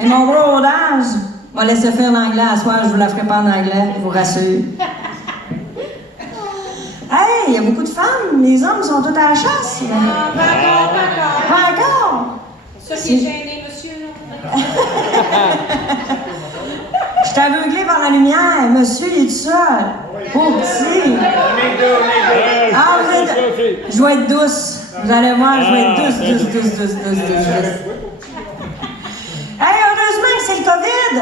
Et mon gros rodage, m'a laissé faire l'anglais à soir, je vous la ferai pas en anglais, je vous rassure. Hey, il y a beaucoup de femmes, les hommes sont tous à la chasse. Pas encore. Ça qui est gêné, monsieur, là. Je suis aveuglée par la lumière. Monsieur, il est tout seul. Pauvre petit. Ah, vous êtes... Je vais être douce. Vous allez voir, je vais être douce. Hey, heureusement que c'est le COVID.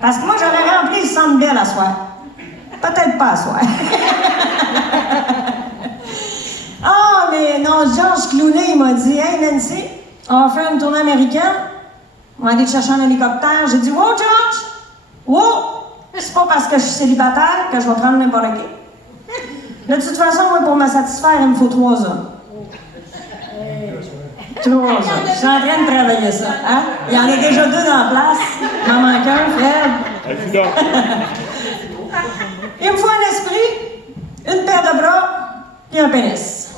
Parce que moi, j'aurais rempli le Centre Bell à soir. Peut-être pas à soir. Ah, mais non, Georges Clooney, il m'a dit, « Hey, Nancy, on va faire une tournée américaine. On va aller te chercher un hélicoptère. » J'ai dit, « Wow, George! Wow! C'est pas parce que je suis célibataire que je vais prendre n'importe qui. De toute façon, moi, pour me satisfaire, il me faut 3 hommes. 3 hommes. Je suis en train de travailler ça. Hein? Il y en a déjà 2 dans la place. Il m'en manque un, Fred. Il me faut un esprit, une paire de bras et un pénis.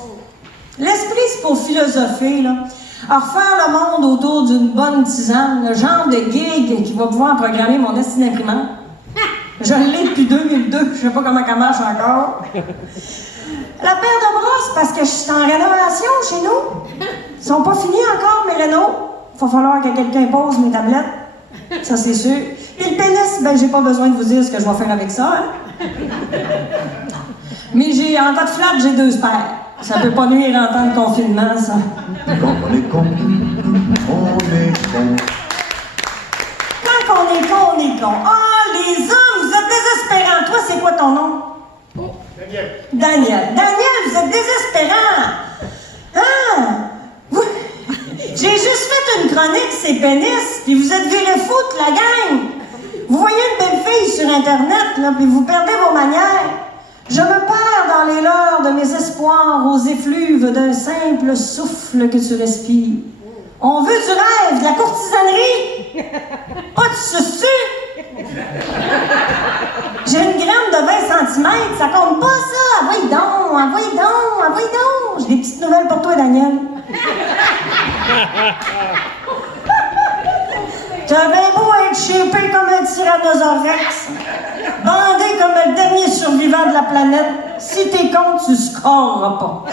L'esprit, c'est pour philosopher, là. À refaire le monde autour d'une bonne tisane, le genre de gig qui va pouvoir programmer mon destin imprimante. Je l'ai depuis 2002, je sais pas comment ça marche encore. La paire de bras, c'est parce que je suis en rénovation chez nous. Ils sont pas finis encore, mes rénaux. Il va falloir que quelqu'un pose mes tablettes. Ça, c'est sûr. Et le pénis, ben, j'ai pas besoin de vous dire ce que je vais faire avec ça, hein. Mais en cas de flat, j'ai 2 paires. Ça peut pas nuire en temps de confinement, ça. Quand on est con, on est con. Quand on est con, on est con. Ah, les hommes, vous êtes désespérants. Toi, c'est quoi ton nom? Daniel. Daniel, vous êtes désespérant. Ah! J'ai juste fait une chronique, c'est pénis, puis vous êtes viré fou de la gang. Vous voyez une belle fille sur Internet, là, puis vous perdez vos manières. Je me perds dans les leurs de mes espoirs aux effluves d'un simple souffle que tu respires. On veut du rêve, de la courtisanerie, pas de susu. J'ai une graine de 20 cm, ça compte pas ça. Envoie donc. J'ai des petites nouvelles pour toi, Daniel. T'as bien beau être shapé comme un tyrannosaure rex, bandé comme le dernier survivant de la planète, si t'es con, tu scoreras pas.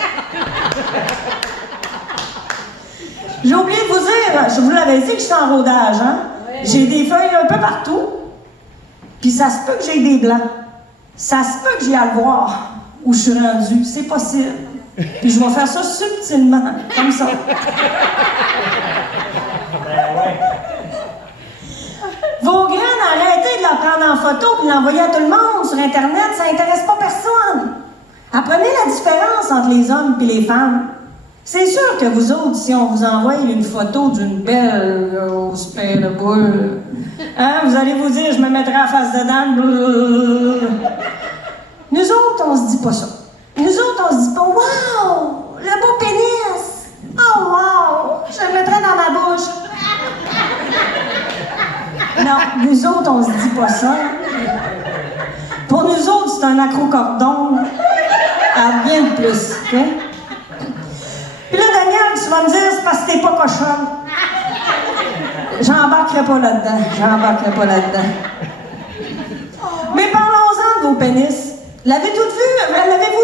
J'ai oublié de vous dire, je vous l'avais dit que j'étais en rodage, hein? J'ai des feuilles un peu partout, puis ça se peut que j'ai des blancs. Ça se peut que j'y aille voir où je suis rendue, c'est possible. Puis je vais faire ça subtilement, comme ça. Vos graines, arrêtez de la prendre en photo puis l'envoyer à tout le monde sur Internet, ça n'intéresse pas personne. Apprenez la différence entre les hommes et les femmes. C'est sûr que vous autres, si on vous envoie une photo d'une belle grosse paire de boules, hein, vous allez vous dire, je me mettrai à face dedans. Nous autres, on se dit pas ça. Nous autres, on se dit pas, wow, le beau pénis. Oh, wow, je le mettrai dans ma bouche. Non, nous autres, on se dit pas ça. Pour nous autres, c'est un acrocordon à bien de plus, OK? Puis là, Daniel, tu vas me dire, c'est parce que t'es pas cochonne. J'embarquerai pas là-dedans. Mais parlons-en de vos pénis. L'avez-vous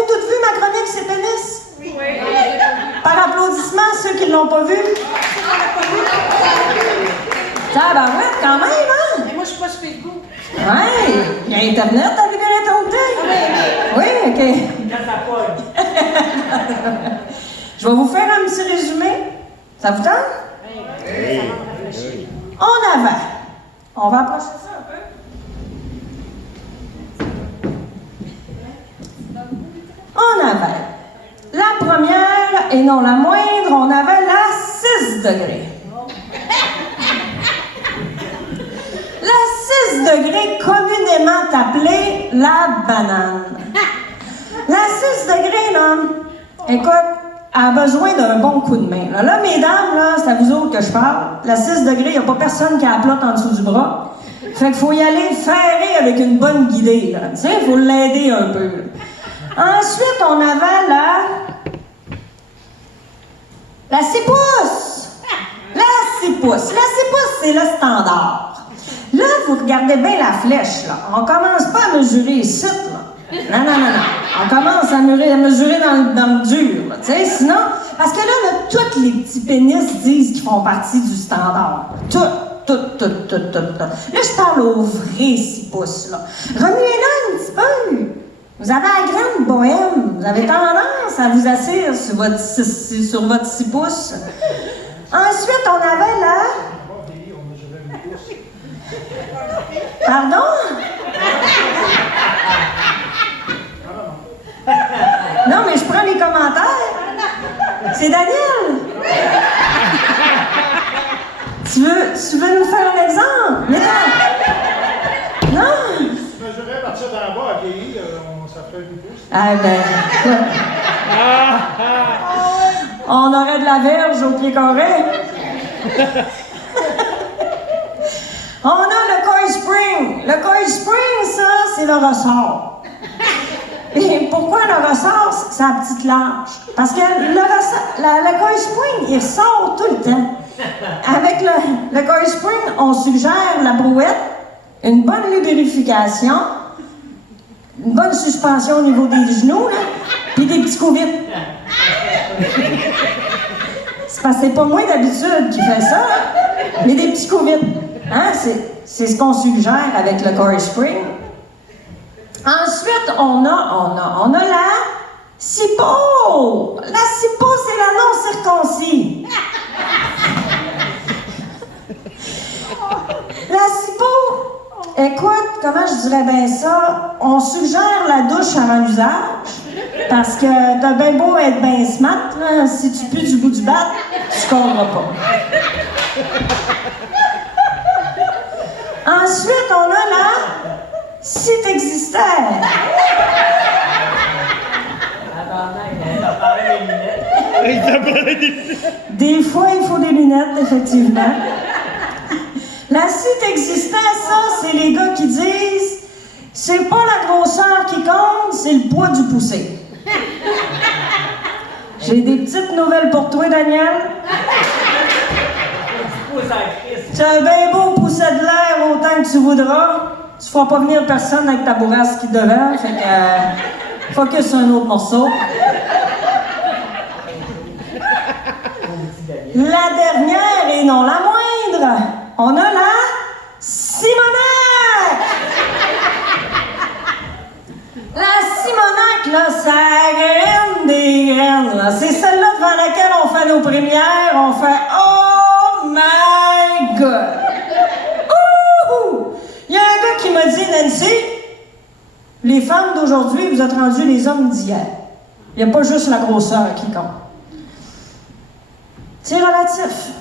toute vu, ma chronique, c'est pénis? Oui. Par applaudissement, ceux qui l'ont pas vu. Tabarouette, quand même, hein? Mais moi, je suis pas sur Facebook. Ouais, il y a Internet à libérer ton thé. Oui, OK. Je vais vous faire un petit résumé. Ça vous tente? Hey. En avant. On va approcher ça un peu. En avant. La première, et non la moindre, on avait la 6 degrés. La 6 degrés, communément appelée la banane. La 6 degrés, là, écoute, a besoin d'un bon coup de main. Là, mesdames, là, c'est à vous autres que je parle. La 6 degrés, il n'y a pas personne qui a la plotte en dessous du bras. Fait qu'il faut y aller ferré avec une bonne guidée, là. Tu sais, il faut l'aider un peu. Ensuite, on avait la 6 pouces. La 6 pouces. Le 6 pouces, c'est le standard. Là, vous regardez bien la flèche, là. On commence pas à mesurer ici, là. Non. On commence à mesurer dans le dur, là, tu sais, sinon... Parce que là, tous les petits pénis disent qu'ils font partie du standard. Tout. Là, je parle au vrai 6 pouces, là. Remuez-le un petit peu. Vous avez la grande bohème. Vous avez tendance à vous asseoir sur votre 6 pouces. Ensuite, on avait là... Pardon? Non, mais je prends les commentaires. C'est Daniel. Tu veux nous faire un exemple? Mais non. Non? Si tu mesurais à partir d'en bas à vieillir, ça ferait 8 pouces. Ah ben... On aurait de la verge au pied carré. On a le coil spring. Le coil spring, ça, c'est le ressort. Et pourquoi le ressort, c'est sa petite large? Parce que le coil spring, il ressort tout le temps. Avec le coil spring, on suggère la brouette, une bonne lubrification, une bonne suspension au niveau des genoux, là, puis des petits coups vite. C'est parce que c'est pas moi d'habitude qui fait ça, là, mais des petits coups vite. Hein? C'est ce qu'on suggère avec le coil spring. Ensuite, on a la cipo. La cipo, c'est la non circoncis. La cipo, écoute, comment je dirais bien ça? On suggère la douche avant l'usage, parce que t'as bien beau être bien smart, là, si tu pues du bout du bat, tu comprends pas. Ensuite, on a la site existaire. Des fois, il faut des lunettes, effectivement. La site existaire, ça, c'est les gars qui disent c'est pas la grosseur qui compte, c'est le poids du poussé. J'ai des petites nouvelles pour toi, Daniel. Tu as un bien beau pousset de l'air autant que tu voudras. Tu feras pas venir personne avec ta bourrasse qui est devant, fait que focus sur un autre morceau. La dernière et non la moindre, on a la Simonac! La Simonac, là, ça graine des graines, là. C'est celle-là devant laquelle on fait nos premières, on fait « Oh my God! » Il y a un gars qui m'a dit, Nancy, les femmes d'aujourd'hui, vous êtes rendues les hommes d'hier. Il n'y a pas juste la grosseur qui compte. C'est relatif.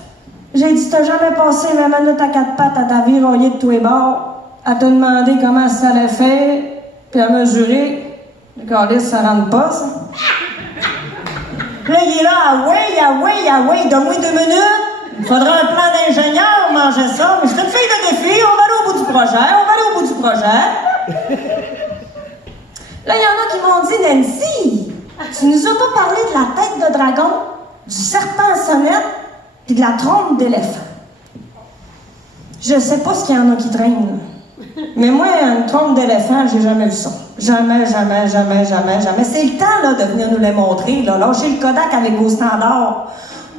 J'ai dit, t'as jamais passé 20 minutes à 4 pattes à t'aviroyer de tous les bords, à te demander comment ça allait faire, puis à mesurer. Le calice, ça rentre pas, ça. Là, il est là, ah ouais, donne-moi 2 minutes. Il faudra un plan d'ingénieur, manger ça. Mais je suis une fille de défi, on va aller au bout du projet, Là, il y en a qui m'ont dit, Nancy, tu nous as pas parlé de la tête de dragon, du serpent à sonnette, puis de la trompe d'éléphant. Je sais pas ce qu'il y en a qui traînent. Mais moi, une trompe d'éléphant, j'ai jamais vu ça. Jamais. C'est le temps, là, de venir nous les montrer, là. Lâchez le Kodak avec vos standards.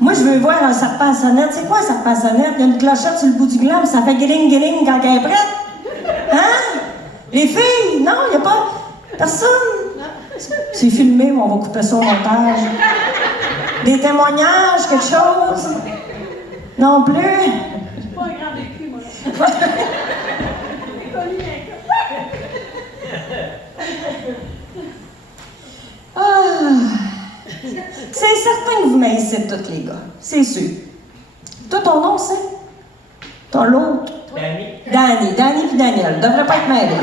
Moi, je veux voir un serpent à sonnette. C'est quoi un serpent à sonnette? Il y a une clochette sur le bout du gland, puis ça fait guiling quand elle est prête. Hein? Les filles? Non, il n'y a pas... Personne? C'est filmé, mais on va couper ça au montage. Des témoignages, quelque chose? Non plus? Je suis pas un grand vécu, moi. J'ai connu un cas. C'est certain que vous m'haïssez tous les gars. C'est sûr. Toi, ton nom, c'est? Ton l'autre? Danny puis Daniel. Devrait pas être mêlés.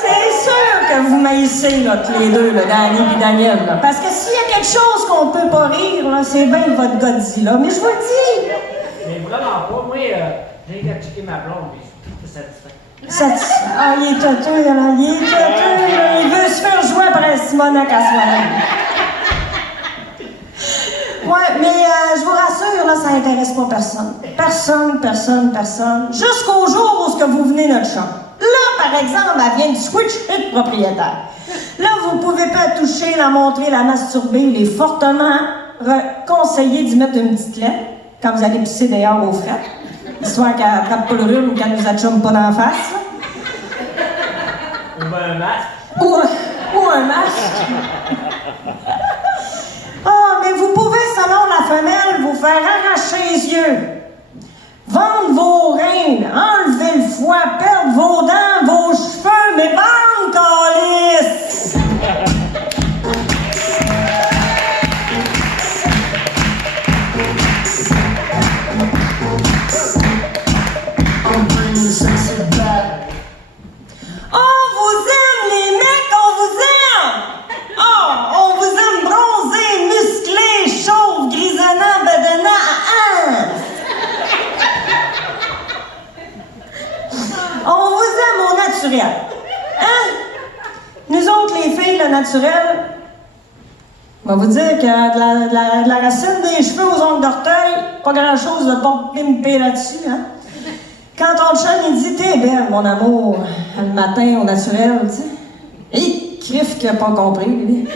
C'est sûr que vous m'haïssez, là, tous les deux, là, Danny puis Daniel. Là. Parce que s'il y a quelque chose qu'on peut pas rire, là, c'est bien votre Godzilla. Mais je vous le dis. Mais vraiment pas. Moi, j'ai été checker ma blonde, mais je suis satisfait. Ah, il est têteux, là. Il veut se faire jouer après Simonac à soir. Ouais, mais je vous rassure, là, ça n'intéresse pas personne. Personne. Jusqu'au jour où ce que vous venez notre chambre. Là, par exemple, elle vient de switcher de propriétaire. Là, vous pouvez pas toucher, la montrer, la masturber. Il est fortement conseillé d'y mettre une petite lettre quand vous allez pisser dehors au frais. Histoire qu'elle attrape pas le rhume ou qu'elle nous achoume pas d'en face. Ou bien un masque. Ou un masque. Ah, mais vous pouvez, selon la femelle, vous faire arracher les yeux, vendre vos reins, enlever le foie, perdre vos dents, vos cheveux, mais bande, câlisse! On vous aime, les mecs, on vous aime! Oh, on vous aime bronzés, musclés, chauves, grisonnants, bedonnants, On vous aime au naturel. Hein? Nous autres, les filles, le naturel, on va vous dire que de la racine des cheveux aux ongles d'orteil, pas grand-chose de bon pimpé là-dessus, hein? Quand on le chante, il dit « T'es belle, mon amour, le matin au naturel, tu sais. » Et crif qu'il n'a pas compris, lui.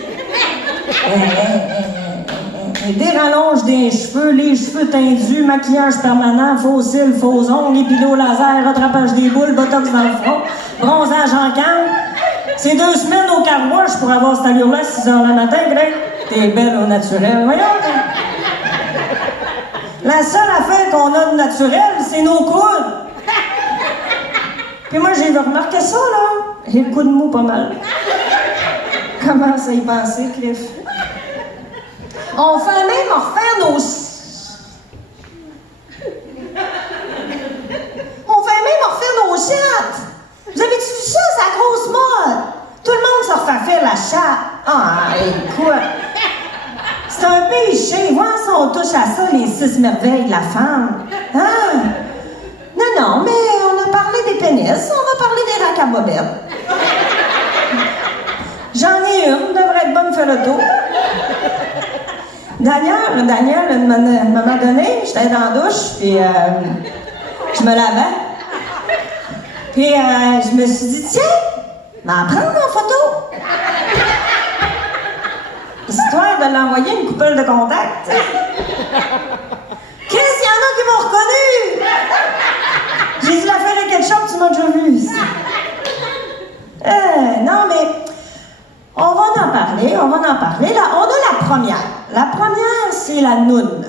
Des rallonges des cheveux, les cheveux tendus, maquillage permanent, faux cils, faux ongles, épilés laser, rattrapage des boules, botox dans le front, bronzage en canne. C'est 2 semaines au car-wash pour avoir cette allure-là à 6 heures le matin, Greg. T'es belle au naturel. Voyons, la seule affaire qu'on a de naturel, c'est nos coudes. Puis moi, j'ai remarqué ça, là. J'ai le coup de mou pas mal. Comment ça y penser, Cliff? On fait même refaire nos... chattes! Vous avez-tu vu ça? C'est la grosse mode! Tout le monde se refait faire la chatte. Ah, écoute! C'est un péché. Voir si on touche à ça, les 6 merveilles de la femme. Hein? Non, mais on a parlé des pénis, on a parlé des racs à bobettes. J'en ai une, devrait être bonne faire le tour. Daniel, à un moment donné, j'étais dans la douche, puis je me lavais. Puis je me suis dit, tiens, m'en prendre en photo. Histoire de l'envoyer une coupole de contact. Qu'est-ce qu'il y en a qui m'ont reconnu? J'ai dit l'affaire de ketchup, tu m'as déjà vu ici. Non, mais on va en parler. Là, on a la première. La première, c'est la noune.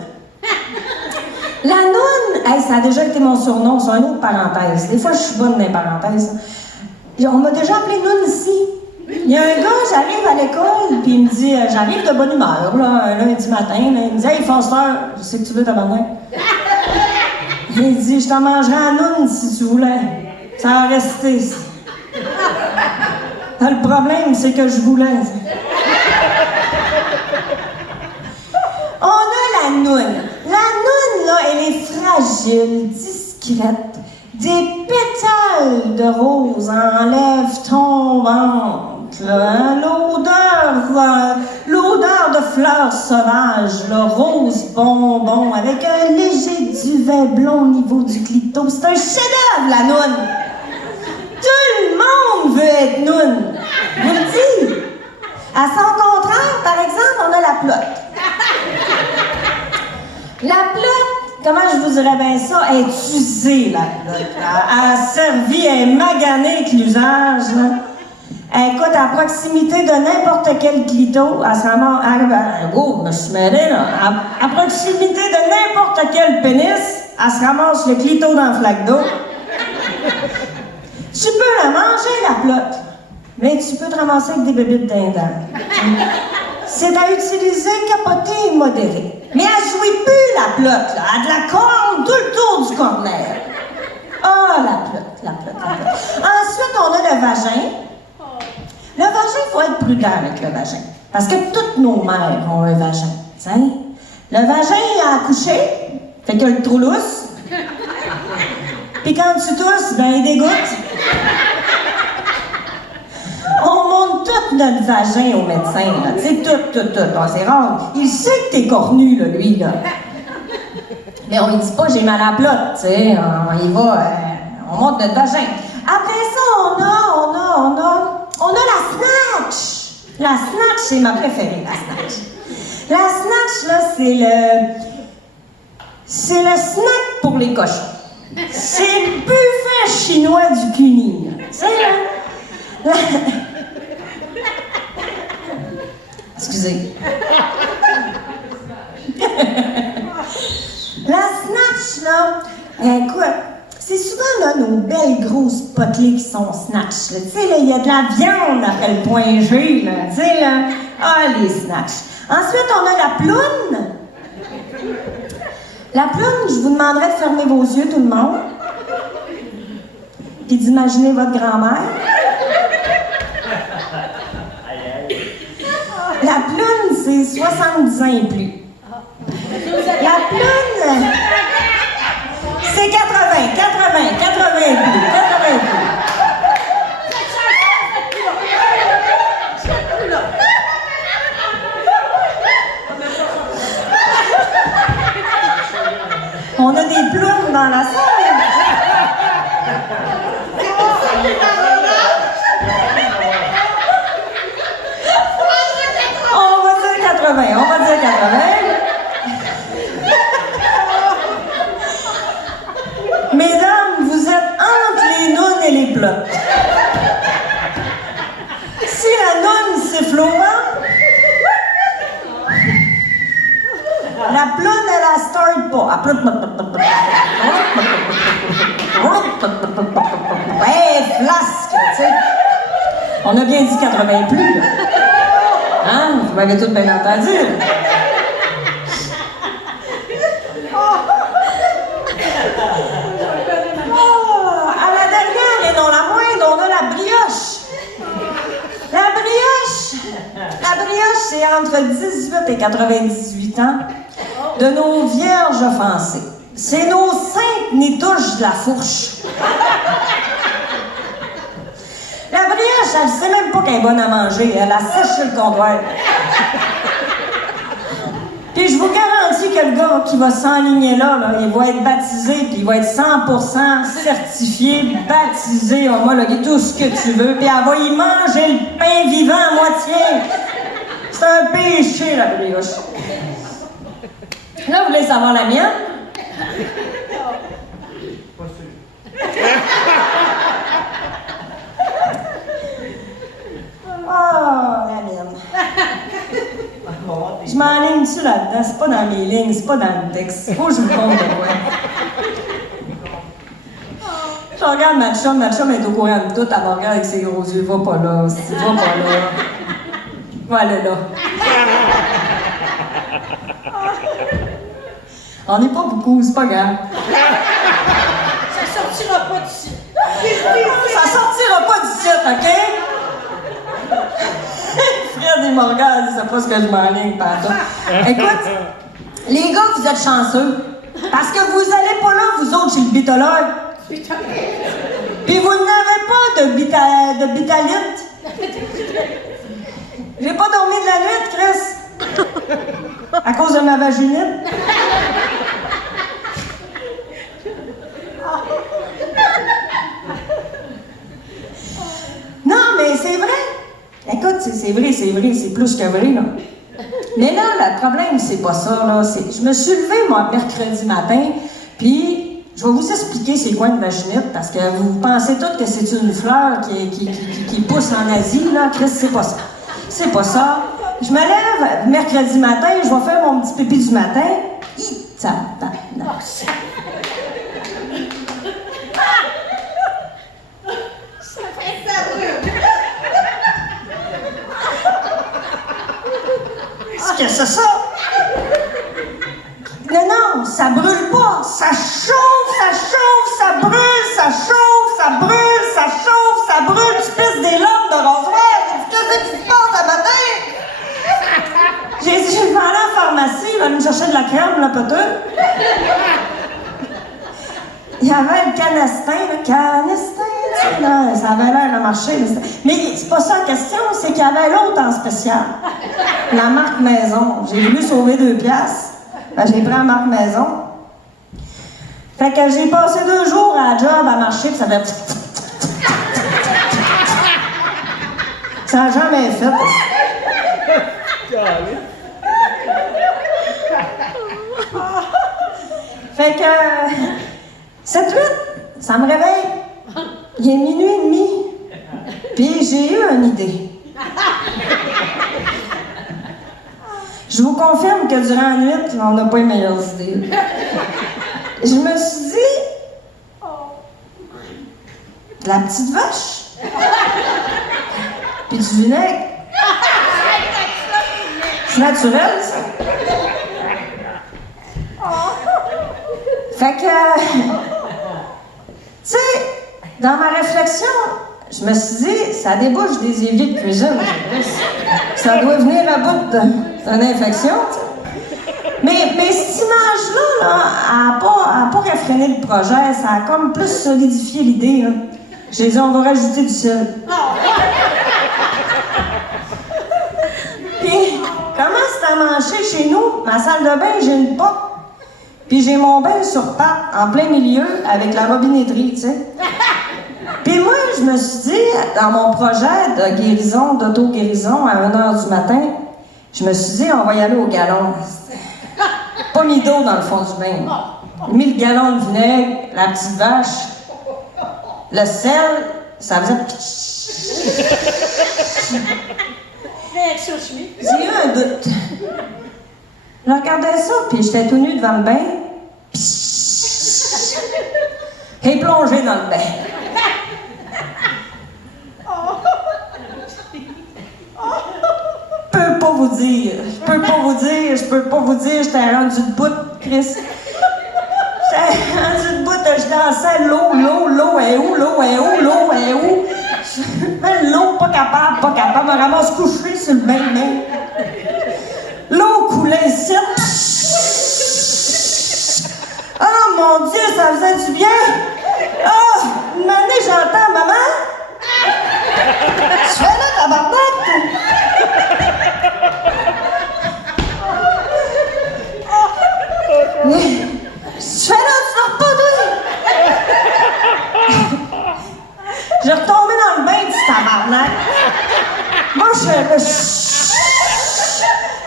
La noune, ça a déjà été mon surnom, c'est une autre parenthèse. Des fois, je suis bonne dans les parenthèses. On m'a déjà appelé noune ici. Il y a un gars, j'arrive à l'école, puis il me dit, j'arrive de bonne humeur, là, un lundi matin, là, il me dit, hey, Foster, je sais que tu veux tabarnak. Il dit, je t'en mangerai à noune si tu voulais. Ça va rester. Le problème, c'est que je voulais. On a la noune. La noune, là, elle est fragile, discrète. Des pétales de rose enlèvent ton ventre. Hein? L'odeur de fleurs sauvages, le rose bonbon, avec un léger duvet blond au niveau du clito. C'est un chef-d'œuvre, la noune. Tout le monde veut être noune. Je vous le dis. À son contraire, par exemple, on a la plotte. La plotte, comment je vous dirais bien ça, elle est usée, la plotte. Elle a servi, elle est maganée avec l'usage, là. Elle écoute, à proximité de n'importe quel clito, elle se ramasse... Oh, je me suis mêlée, là. À proximité de n'importe quel pénis, elle se ramasse le clito dans la flaque d'eau. Tu peux la manger, la plotte, mais tu peux te ramasser avec des bébites dindans. C'est à utiliser capoté et modéré. Mais elle jouit plus, la plotte, là. Elle a de la corne tout le tour du corner. Ah, la plotte. Ensuite, on a le vagin. Le vagin, il faut être prudent avec le vagin. Parce que toutes nos mères ont un vagin. T'sais? Le vagin, il a accouché, fait qu'il a le trou lousse. Puis quand tu tousses, ben il dégoûte. On monte montre tout notre vagin au médecin, là. Tu sais, tout. Là, c'est rare. Il sait que t'es cornu, là, lui, là. Mais on lui dit pas, j'ai mal à la plotte, tu sais. On y va, on montre notre vagin. Après ça, on a la snatch. La snatch, c'est ma préférée, la snatch. La snatch, là, c'est le snack pour les cochons. C'est le buffet chinois du cuni, là. Tu sais, là. Excusez. La snatch, là, écoute, c'est souvent là, nos belles grosses potelées qui sont snatch. Tu sais, là, il y a de la viande après le point G, là. Tu sais, là. Ah, les snatch. Ensuite, on a la ploune. La ploune, je vous demanderais de fermer vos yeux, tout le monde. Puis d'imaginer votre grand-mère. La ploune, c'est 70 ans et plus. La ploune, c'est 80 et plus. On a des plounes dans la salle. On va dire 80. Mesdames, vous êtes entre les nounes et les plottes. Si la noune siffle au vent, la ploune, elle la start pas. Ouais, flasque, tu sais. On a bien dit 80 et plus, là. Hein? Vous m'avez tout bien entendu. À la dernière et non la moindre, on a la brioche. La brioche, c'est entre 18 et 98 ans de nos vierges offensées. C'est nos saintes nitouches de la fourche. La brioche, elle sait même pas qu'elle est bonne à manger. Elle la sèche sur le comptoir. Puis je vous garantis que le gars qui va s'enligner là, il va être baptisé, puis il va être 100% certifié, baptisé, homologué, tout ce que tu veux, puis elle va y manger le pain vivant à moitié. C'est un péché, la brioche. Là, vous voulez savoir la mienne? Pas sûr. Oh, la mienne. Je m'enligne-tu là-dedans? C'est pas dans mes lignes, c'est pas dans le texte. Faut que je vous compte de quoi. Je regarde ma chum est au courant de tout, elle me regarde avec ses gros yeux. Va pas là, va pas là. Va aller là. On n'est pas beaucoup, c'est pas grave. Ça sortira pas d'ici. Ça sortira pas d'ici, OK? Fred, il me regarde, il sait pas ce que je m'enligne partout. Écoute, les gars, vous êtes chanceux. Parce que vous allez pas là, vous autres, chez le bitologue. Puis vous n'avez pas de bitalite. J'ai pas dormi de la nuit, Chris. À cause de ma vaginite. Non, mais c'est vrai. Écoute, c'est vrai, c'est plus que vrai, là. Mais là, le problème, c'est pas ça, là. Je me suis levée, moi, mercredi matin, puis je vais vous expliquer c'est quoi une vaginite, parce que vous pensez toutes que c'est une fleur qui pousse en Asie, là. Chris, c'est pas ça. C'est pas ça. Je me lève mercredi matin, je vais faire mon petit pipi du matin. Qu'est-ce que c'est ça? Non, ça brûle pas. Ça chauffe, ça brûle, ça chauffe, ça brûle, ça chauffe, ça brûle. Tu pisses des lampes de rasoir. Qu'est-ce qui se passe à matin? J'ai dit, je vais aller à la pharmacie, il va me chercher de la crème, là, peut-être. Il y avait le canestin, tu sais, là, ça avait l'air de marcher. Mais c'est pas ça la question, c'est qu'il y avait l'autre en spécial. La marque Maison. J'ai voulu sauver 2 piastres. Ben, j'ai pris la marque Maison. Fait que j'ai passé 2 jours à la job à marcher, puis ça fait... Ça n'a jamais fait. Fait que... 7-8, ça me réveille. Il est minuit et demi. Puis j'ai eu une idée. Je vous confirme que durant la nuit, on n'a pas les meilleures idées. Je me suis dit... de la petite vache. Puis du vinaigre. C'est naturel, ça. Fait que... tu sais, dans ma réflexion, je me suis dit, ça débouche des éviers de cuisine. Ça doit venir à bout d'une infection, tu sais. Mais cette image-là, là, elle n'a pas réfréné le projet, ça a comme plus solidifié l'idée, là. J'ai dit, on va rajouter du sel. Puis, comment c'est à manger chez nous? Ma salle de bain, j'ai une porte. Puis j'ai mon bain sur pattes, en plein milieu, avec la robinetterie, tu sais. Puis moi, je me suis dit, dans mon projet de guérison, d'auto-guérison, à 1h du matin, je me suis dit, on va y aller au galon. Pas mis d'eau dans le fond du bain. J'ai mis le gallon de vinaigre, la petite vache, le sel, ça faisait... J'ai eu un doute. Je regardais ça, puis j'étais tout nu devant le bain. Et plongé dans le bain. Je peux pas vous dire, j'étais rendu de bout, Chris. J'étais rendu de bout, je dansais l'eau est où? Même l'eau, pas capable, me ramasse couché sur le bain de main. L'eau coulait ici. Oh mon Dieu, ça faisait du bien! Ah! Une année, j'entends maman! Tu fais là, tabarnak! Tu fais là, tu sors pas, toi! J'ai retombé dans le bain, petit tabarnak. Moi,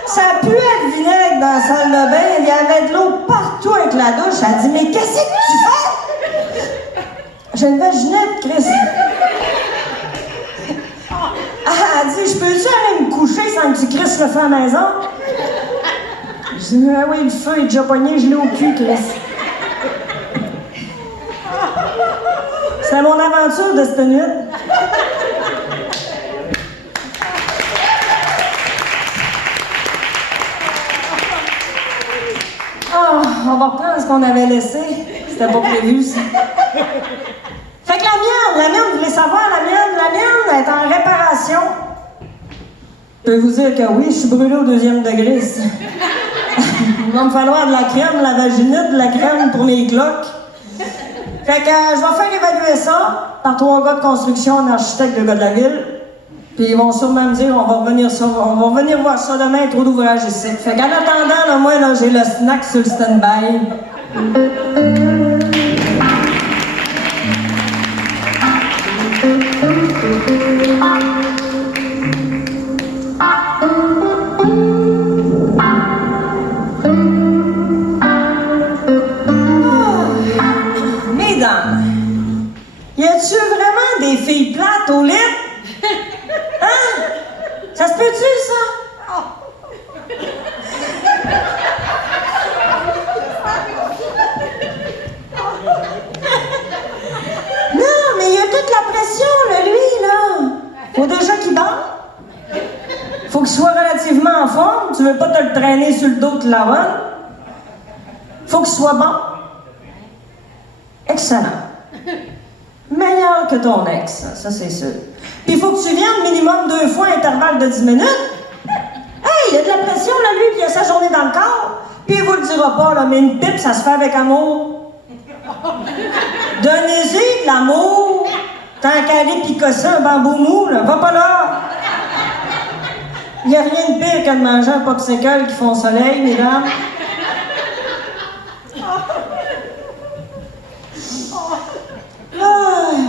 ça puait le vinaigre dans la salle de bain. Il y avait de l'eau partout avec la douche. Elle a dit, mais qu'est-ce que tu fais? J'ai une vaginette, Chris. Elle a dit, je peux-tu aller me coucher sans que tu crisses le feu à la maison? Je dis, ah oui, le feu est déjà pogné, je l'ai au cul, Chris. C'est mon aventure de cette nuit. Oh, on va reprendre ce qu'on avait laissé. C'était pas prévu, ça. Fait que la mienne, vous voulez savoir, la mienne est en réparation. Je peux vous dire que oui, je suis brûlée au 2e degré. Il va me falloir de la crème, la vaginite, de la crème pour mes cloques. Fait que je vais faire évaluer ça par 3 gars de construction, un architecte, 2 gars de la ville. Puis ils vont sûrement me dire, on va revenir voir ça demain, trop d'ouvrages ici. Fait qu'en attendant, là, moi, là, j'ai le snack sur le stand-by. Mesdames, y a-tu vraiment des filles plates au lit? Hein? Ça se peut-tu, ça? Non, mais il y a toute la pression, là, lui, là. Faut déjà qu'il bat. Faut qu'il soit relativement en forme. Tu veux pas te le traîner sur le dos de la run. Faut qu'il soit bon. Excellent. Meilleur que ton ex, ça c'est sûr. Puis il faut que tu viennes minimum 2 fois à intervalle de 10 minutes. Hey, il y a de la pression, là, lui, puis il a sa journée dans le corps. Puis il vous le dira pas, là, mais une pipe, ça se fait avec amour. Donnez-y de l'amour. Tant qu'à aller picosser un bambou mou, là, va pas là! Il n'y a rien de pire que de manger un popsicle qui font soleil, mesdames.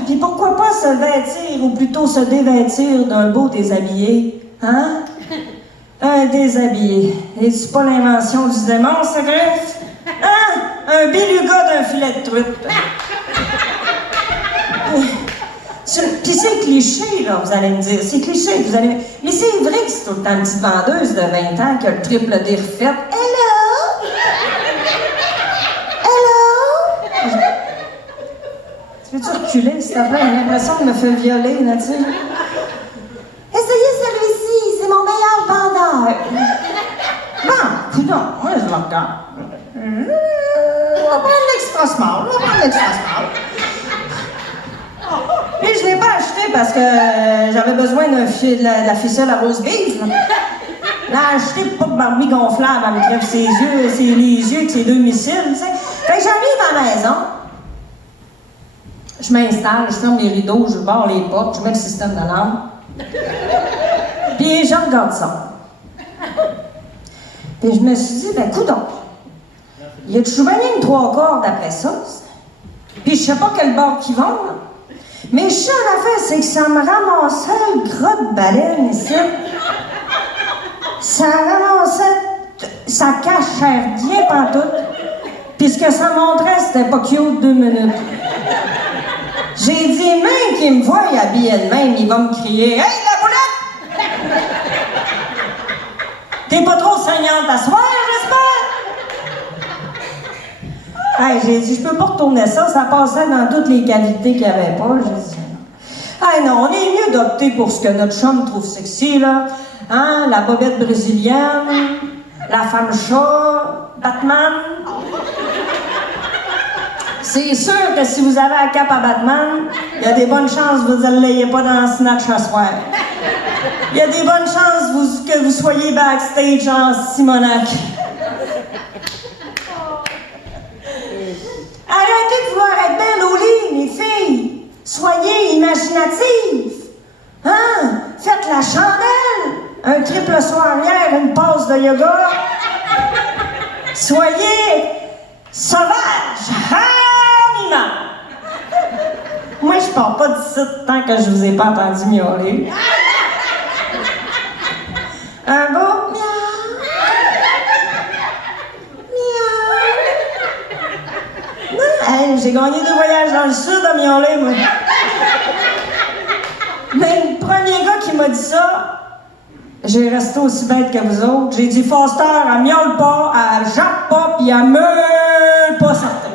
Puis pourquoi pas se vêtir, ou plutôt se dévêtir d'un beau déshabillé, hein? Un déshabillé. Est-ce pas l'invention du démon, ça, greffe? Hein? Un beluga d'un filet de truite. Puis c'est cliché, là, vous allez me dire. C'est cliché, vous allez... Mais c'est vrai que c'est tout le temps une petite vendeuse de 20 ans qui a le triple des refaites. Hello! Hello! Tu veux-tu reculer, s'il te plaît? J'ai l'impression de me faire violer, là, tu sais. Essayez celui-ci, c'est mon meilleur vendeur. Bon, non, moi, je le regarde. On va prendre l'extra small, Puis je ne l'ai pas acheté parce que j'avais besoin de la ficelle à rose beef. Je l'ai acheté pour pas que Barbie gonflable, elle me crève ses yeux, les yeux avec ses 2 missiles, tu sais. Fait que j'arrive à la maison. Je m'installe, je ferme les rideaux, je barre les portes, je mets le système d'alarme. Puis je regarde ça. Puis je me suis dit, ben coudonc, il y a toujours bien une 3 cordes après ça. Puis je sais pas quel bord qu'ils vont, là. Mais je sais l'affaire, c'est que ça me ramassait le gras de baleine ici. Ça ramassait, ça cachait bien pantoute. Puis ce que ça montrait, c'était pas cute 2 minutes. J'ai dit, même qu'il me voit habillé de même, il va me crier, « Hey, la boulette! T'es pas trop saignante à soir, j'espère? » Hey, j'ai dit, je peux pas retourner ça, ça passait dans toutes les cavités qu'il y avait pas. J'ai dit, non. Hey, non, on est mieux d'opter pour ce que notre chum trouve sexy, là. Hein, la bobette brésilienne, la femme chat, Batman. C'est sûr que si vous avez un cap à Batman, il y a des bonnes chances que vous ne l'ayez pas dans le snatch à soir. Il y a des bonnes chances que vous soyez backstage en Simonac. Arrêtez de vouloir être belle au lit, les filles. Soyez imaginatives. Hein? Faites la chandelle. Un triple soirière, une pause de yoga. Soyez sauvage. Animal. Moi, je pars pas d'ici tant que je vous ai pas entendu miauler. Un beau miaou. Miaou. Hey, j'ai gagné 2 voyages dans le sud à miauler, moi. Mais le premier gars qui m'a dit ça, j'ai resté aussi bête que vous autres. J'ai dit, Foster, elle miaule pas, elle jappe pas, puis elle meule pas certaine.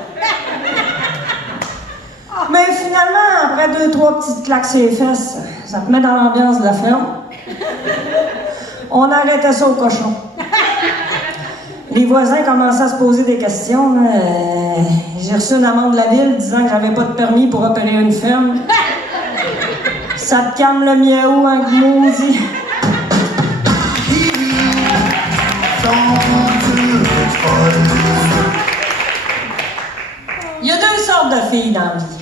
Mais finalement, après 2-3 petites claques sur les fesses, ça te met dans l'ambiance de la ferme. On arrêtait ça au cochon. Les voisins commençaient à se poser des questions. J'ai reçu une amende de la ville disant que j'avais pas de permis pour opérer une ferme. Ça te calme le miaou, un maudit. Il y a 2 sortes de filles dans la vie.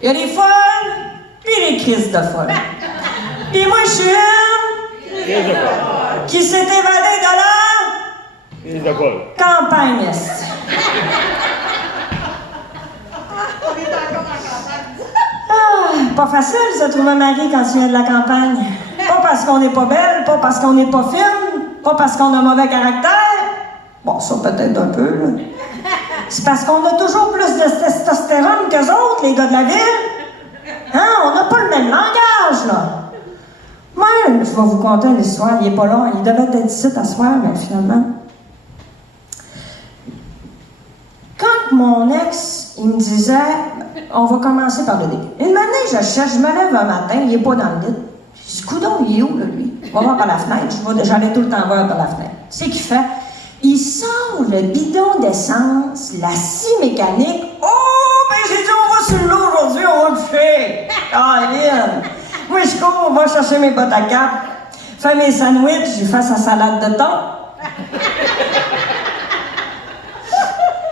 Il y a les folles, puis les crises de folles. Puis moi, je suis une qui s'est évadée de la campagne. Pas facile de se trouver un mari quand tu viens de la campagne. Pas parce qu'on n'est pas belle, pas parce qu'on n'est pas fine, pas parce qu'on a un mauvais caractère. Bon, ça peut-être un peu, là. C'est parce qu'on a toujours plus de testostérone qu'eux autres, les gars de la ville. Hein? On n'a pas le même langage, là. Moi, je vais vous conter une histoire. Il est pas là. Il devait être ici à soir, mais finalement. Quand mon ex, il me disait, on va commencer par le début. Une année, je cherche, je me lève un matin, il est pas dans le lit. Je dis, coudonc, il est où, là, lui? On va voir par la fenêtre. J'allais tout le temps voir par la fenêtre. C'est qu'il fait. Il sort le bidon d'essence, la scie mécanique. Oh, ben j'ai dit, on va sur l'eau aujourd'hui, on va le faire. Caroline. Moi, je cours, on va chercher mes bottes à cap, fais mes sandwichs, je fais sa salade de thon.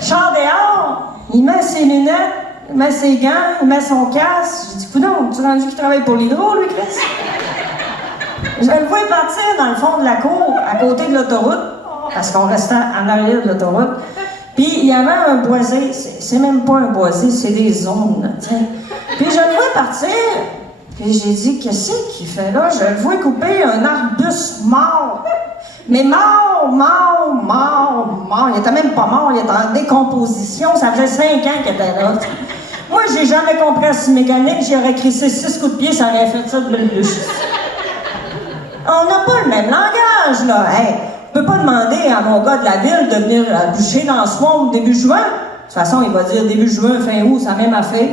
Char dehors, il met ses lunettes, il met ses gants, il met son casque. J'ai dit, coudonc, tu es rendu qu'il travaille pour l'hydro, lui, Chris? Je le vois partir dans le fond de la cour, à côté de l'autoroute, parce qu'on restait en arrière de l'autoroute. Puis il y avait un boisé, c'est même pas un boisé, c'est des zones, là, tiens. Puis je le vois partir, puis j'ai dit, qu'est-ce qu'il fait là? Je le vois couper un arbuste mort. Mais mort. Il était même pas mort, il était en décomposition. Ça faisait 5 ans qu'il était là. Moi, j'ai jamais compris ce mécanique. J'aurais crissé 6 coups de pied, ça aurait fait ça de plus. On n'a pas le même langage, là. Hey, on peut pas demander à mon gars de la ville de venir bûcher dans ce monde début juin. De toute façon, il va dire début juin, fin août, ça même affaire.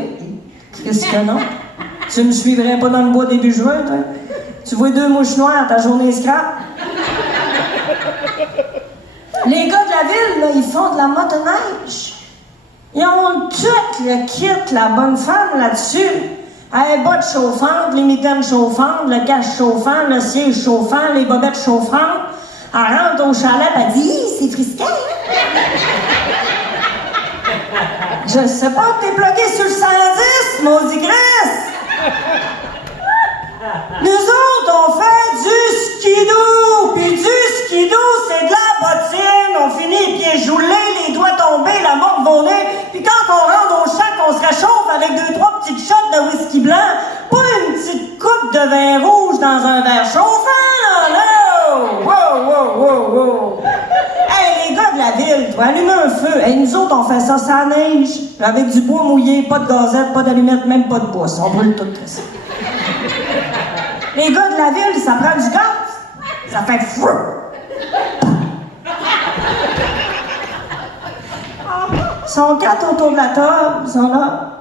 Qu'est-ce que non? Tu me suivrais pas dans le bois début juin, toi? Tu vois 2 mouches noires, ta journée scrap? Les gars de la ville, là, ils font de la motoneige. Ils ont tout le kit, la bonne femme, là-dessus. Les bottes chauffantes, les mitaines chauffantes, le cache chauffant, le siège chauffant, les bobettes chauffantes. Elle rentre au chalet, elle dit « c'est frisquet! » Je sais pas, t'es bloqué sur le 110, maudit Chris! Nous autres, on fait du skidoo! Puis du skidoo, c'est de la bottine! On finit les pieds joulés, les doigts tombés, la morve au nez. Puis quand on rentre au chac, on se réchauffe avec 2-3 petites shots de whisky blanc. Pas une petite coupe de vin rouge dans un verre chauffant, là! Wow! Hey, les gars de la ville, toi, allumez un feu. Hey, nous autres, on fait ça sans neige. Avec du bois mouillé, pas de gazette, pas d'allumettes, même pas de bois. On brûle tout ça. Les gars de la ville, ça prend du gaz. Ça fait fou. Ils sont 4 autour de la table, ils sont là.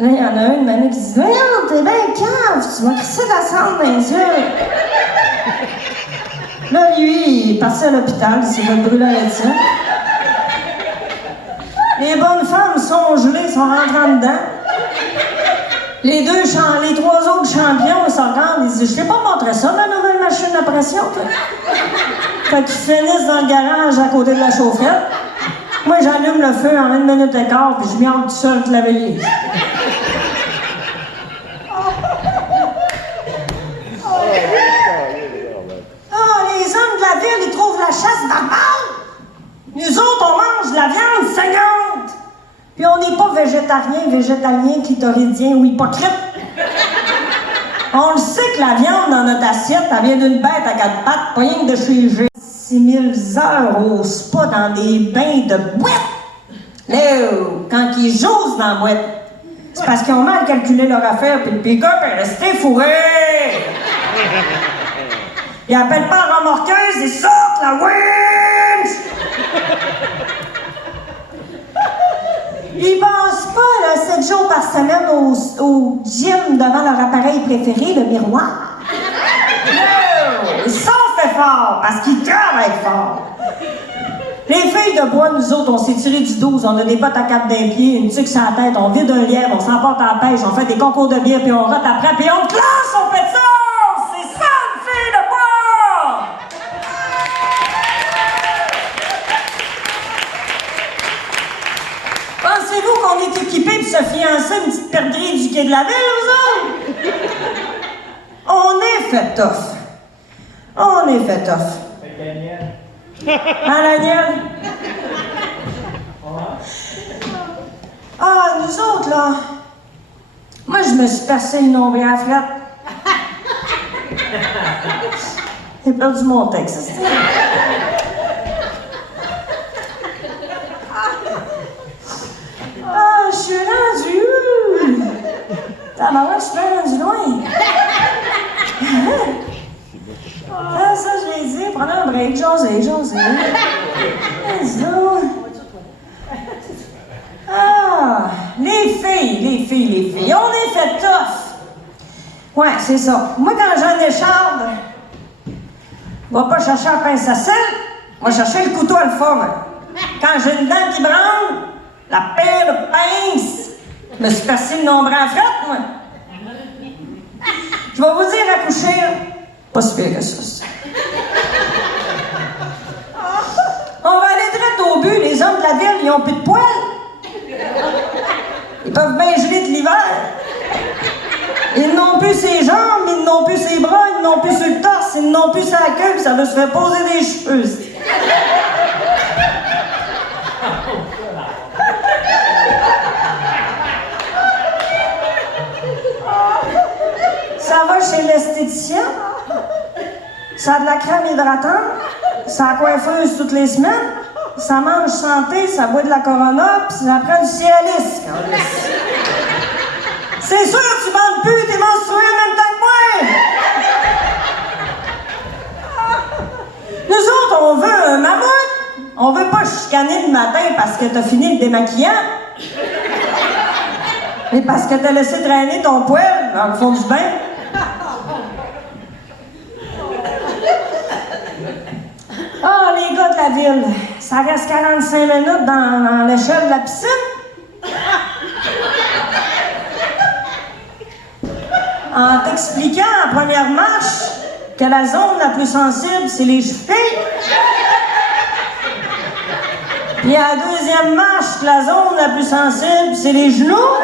Là, il y en a une manée qui dit « Voyons, t'es bien cave, tu vas crisser la cendre dans les yeux. » Là, lui, il est parti à l'hôpital, il s'est fait brûler la rétine. Les bonnes femmes sont gelées, sont rentrées en dedans. Les 3 autres champions, ils se regardent, ils disent « Je t'ai pas montré ça, ma nouvelle machine à pression, toi. » Fait qu'ils finissent dans le garage à côté de la chaufferette. Moi, j'allume le feu en 1 minute et quart, puis je m'y tout seul de la veillée. Les hommes de la ville, ils trouvent la chasse barbare. Nous autres, on mange de la viande saignante. Puis on n'est pas végétalien, clitoridien ou hypocrite. On le sait que la viande dans notre assiette, elle vient d'une bête à 4 pattes, pas rien que de chez G. 6000 heures au spa dans des bains de boîte. Là, quand ils jouent dans la boîte, c'est parce qu'ils ont mal calculé leur affaire, puis le pick-up est resté fourré. Ils appellent pas la remorqueuse, ils sortent la winch. Ils passent pas là, 7 jours par semaine au gym devant leur appareil préféré, le miroir. Ils sont fait fort parce qu'ils travaillent fort. Les filles de bois, nous autres, on s'est tiré du 12, on a des bottes à 4 d'un pied, une tuque sur la tête, on vide un lièvre, on s'emporte à la pêche, on fait des concours de bière, puis on rote après, puis on classe, on fait ça! C'est ça, une fille de bois! Pensez-vous qu'on est équipés pour se fiancer une petite perdrix du quai de la ville, vous autres? On est fait tough. On est fait tough. Hein, Daniel? Ah, nous autres, là. Moi, je me suis percé le nombril à la frette. J'ai perdu mon texte. Ah, je suis rendu. Tabarouette, je suis bien rendu loin. Ah, ça, je l'ai dit, prenez un break, jaser. Ah, les filles, on est fait tough. Ouais, c'est ça. Moi, quand j'ai un écharde, je vais pas chercher un pince à sel, je vais chercher le couteau alpha, moi. Quand j'ai une dent qui branle, la paire de pinces, je me suis percé le nombril à frette, moi. Je vais vous dire à coucher, là. Pas si pire que ça. ils ont plus de poils. Ils peuvent bien geler de l'hiver. Ils n'ont plus ses jambes, ils n'ont plus ses bras, ils n'ont plus sur le torse, ils n'ont plus sa queue, puis ça doit se faire poser des cheveux. Ça va chez l'esthéticien, ça a de la crème hydratante, ça a coiffeuse toutes les semaines, ça mange santé, ça boit de la Corona, puis ça prend du Cialis. C'est sûr que tu bandes plus, t'es menstrué en même temps que moi! Nous autres, on veut un mammouth. On veut pas chicaner le matin parce que t'as fini le démaquillant. Mais parce que t'as laissé traîner ton poil dans le fond du bain. Ah, les gars de la ville, ça reste 45 minutes dans l'échelle de la piscine. En t'expliquant en première marche que la zone la plus sensible, c'est les chevilles. Puis à la deuxième marche, que la zone la plus sensible, c'est les genoux.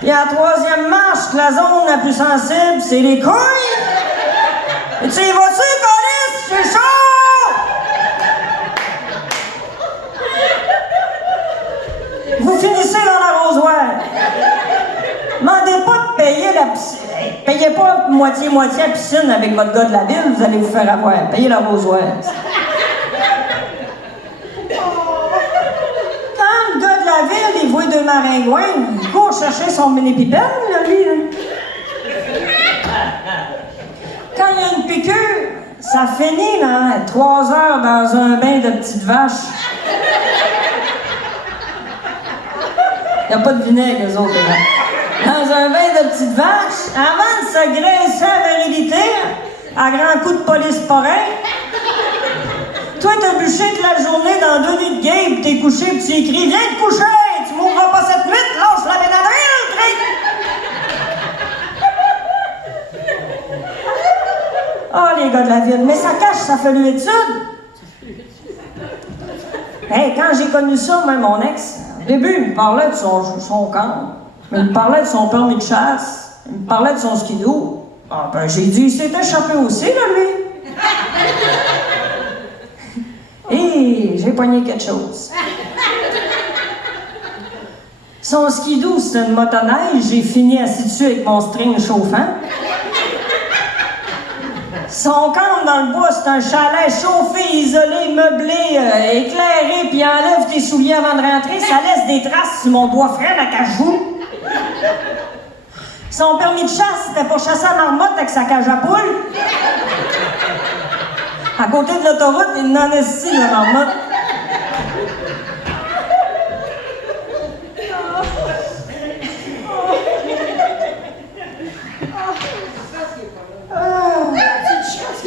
Puis à la troisième marche, que la zone la plus sensible, c'est les couilles. Et tu y vas-tu, Colis? C'est chaud! Vous finissez dans l'arrosoir. Demandez pas de payer la piscine. Payez pas moitié-moitié la piscine avec votre gars de la ville, vous allez vous faire avoir. Payez l'arrosoir. Quand le gars de la ville, il voit deux maringouins, il court chercher son mini-pipelle, là, lui. Là. Quand il y a une piqûre, ça finit là, 3 heures dans un bain de petites vaches. Il n'y a pas de vinaigre, eux autres, là. Dans un bain de petites vaches, avant de se graisser à virilité, à grands coups de police pareil. Toi, t'as bûché toute la journée dans 2 nuits de game, pis t'es couché, pis tu écris « Viens te coucher! Tu mourras pas cette nuit! Lâche la Benadryl, cric! » Ah, les gars de la ville, mais ça cache sa fallue étude. Hey, quand j'ai connu ça, même mon ex, au début, il me parlait de son camp. Il me parlait de son permis de chasse. Il me parlait de son skidoo. Ah, ben, j'ai dit, il s'est échappé aussi, là, lui. Et j'ai pogné quelque chose. Son skidoo, c'est une motoneige. J'ai fini assis dessus avec mon string chauffant. Son camp dans le bois, c'est un chalet chauffé, isolé, meublé, éclairé, puis enlève tes souliers avant de rentrer. Ça laisse des traces sur mon bois frais, la cajou. Son permis de chasse, c'était pour chasser la marmotte avec sa cage à poules. À côté de l'autoroute, il n'en est ici, la marmotte.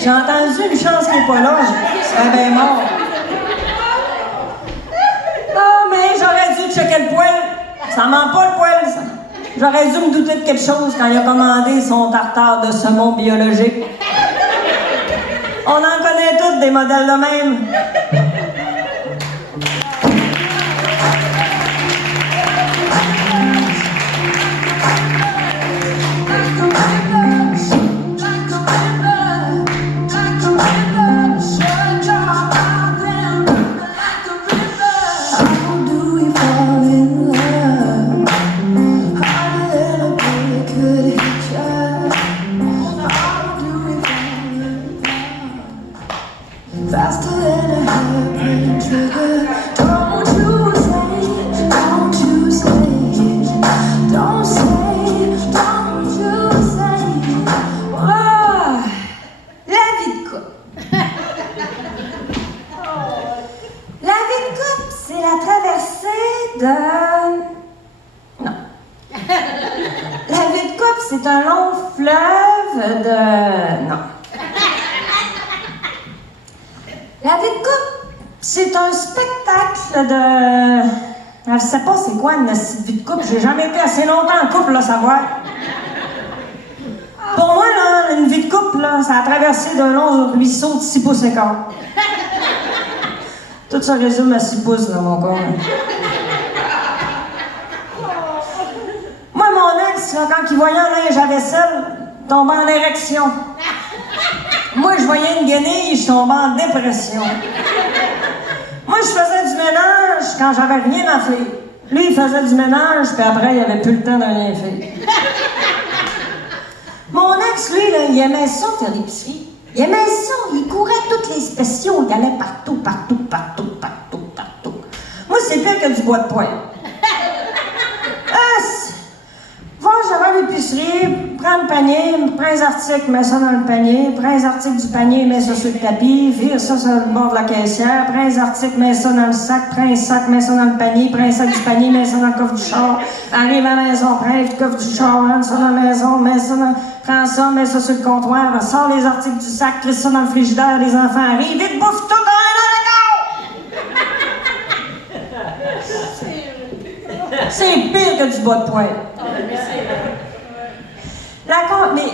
J'ai entendu une chance qui n'est pas là, je serais bien mort. Ah, mais j'aurais dû checker le poil. Ça ment pas le poil, ça. J'aurais dû me douter de quelque chose quand il a commandé son tartare de saumon biologique. On en connaît tous des modèles de même. C'est un long fleuve de... Non. La vie de couple, c'est un spectacle de... Je sais pas c'est quoi une vie de couple. J'ai jamais été assez longtemps en couple, là, savoir. Pour moi, là, une vie de couple, là, ça a traversé de longs ruisseaux de 6 pouces et quart. Tout ça résume à 6 pouces dans mon corps. Moi, mon ex, là, quand il voyait un linge à vaisselle, tombait en érection. Moi, je voyais une guenille, je tombais en dépression. Moi, je faisais du ménage quand j'avais rien à faire. Lui, il faisait du ménage, puis après, il avait plus le temps de rien faire. Mon ex, lui, là, il aimait ça, faire l'épicerie. Il aimait ça. Il courait tous les spéciaux. Il allait partout, partout, partout, partout, partout. Moi, c'est pire que du bois de poêle. Va, j'avais à l'épicerie, prends le panier, prends les articles, mets ça dans le panier, prends les articles du panier, mets ça sur le tapis, vire ça sur le bord de la caissière, prends les articles, mets ça dans le sac, prends les sacs, mets ça dans le panier, prends les sacs du panier, mets ça dans le coffre du char, arrive à la maison, prends le coffre du char, rentre ça dans la maison, mets ça dans... Prends ça, mets ça sur le comptoir, sors les articles du sac, crisse ça dans le frigidaire, les enfants arrivent, vite, bouffe tout dans la C'est pire que du bois de poêle. Mais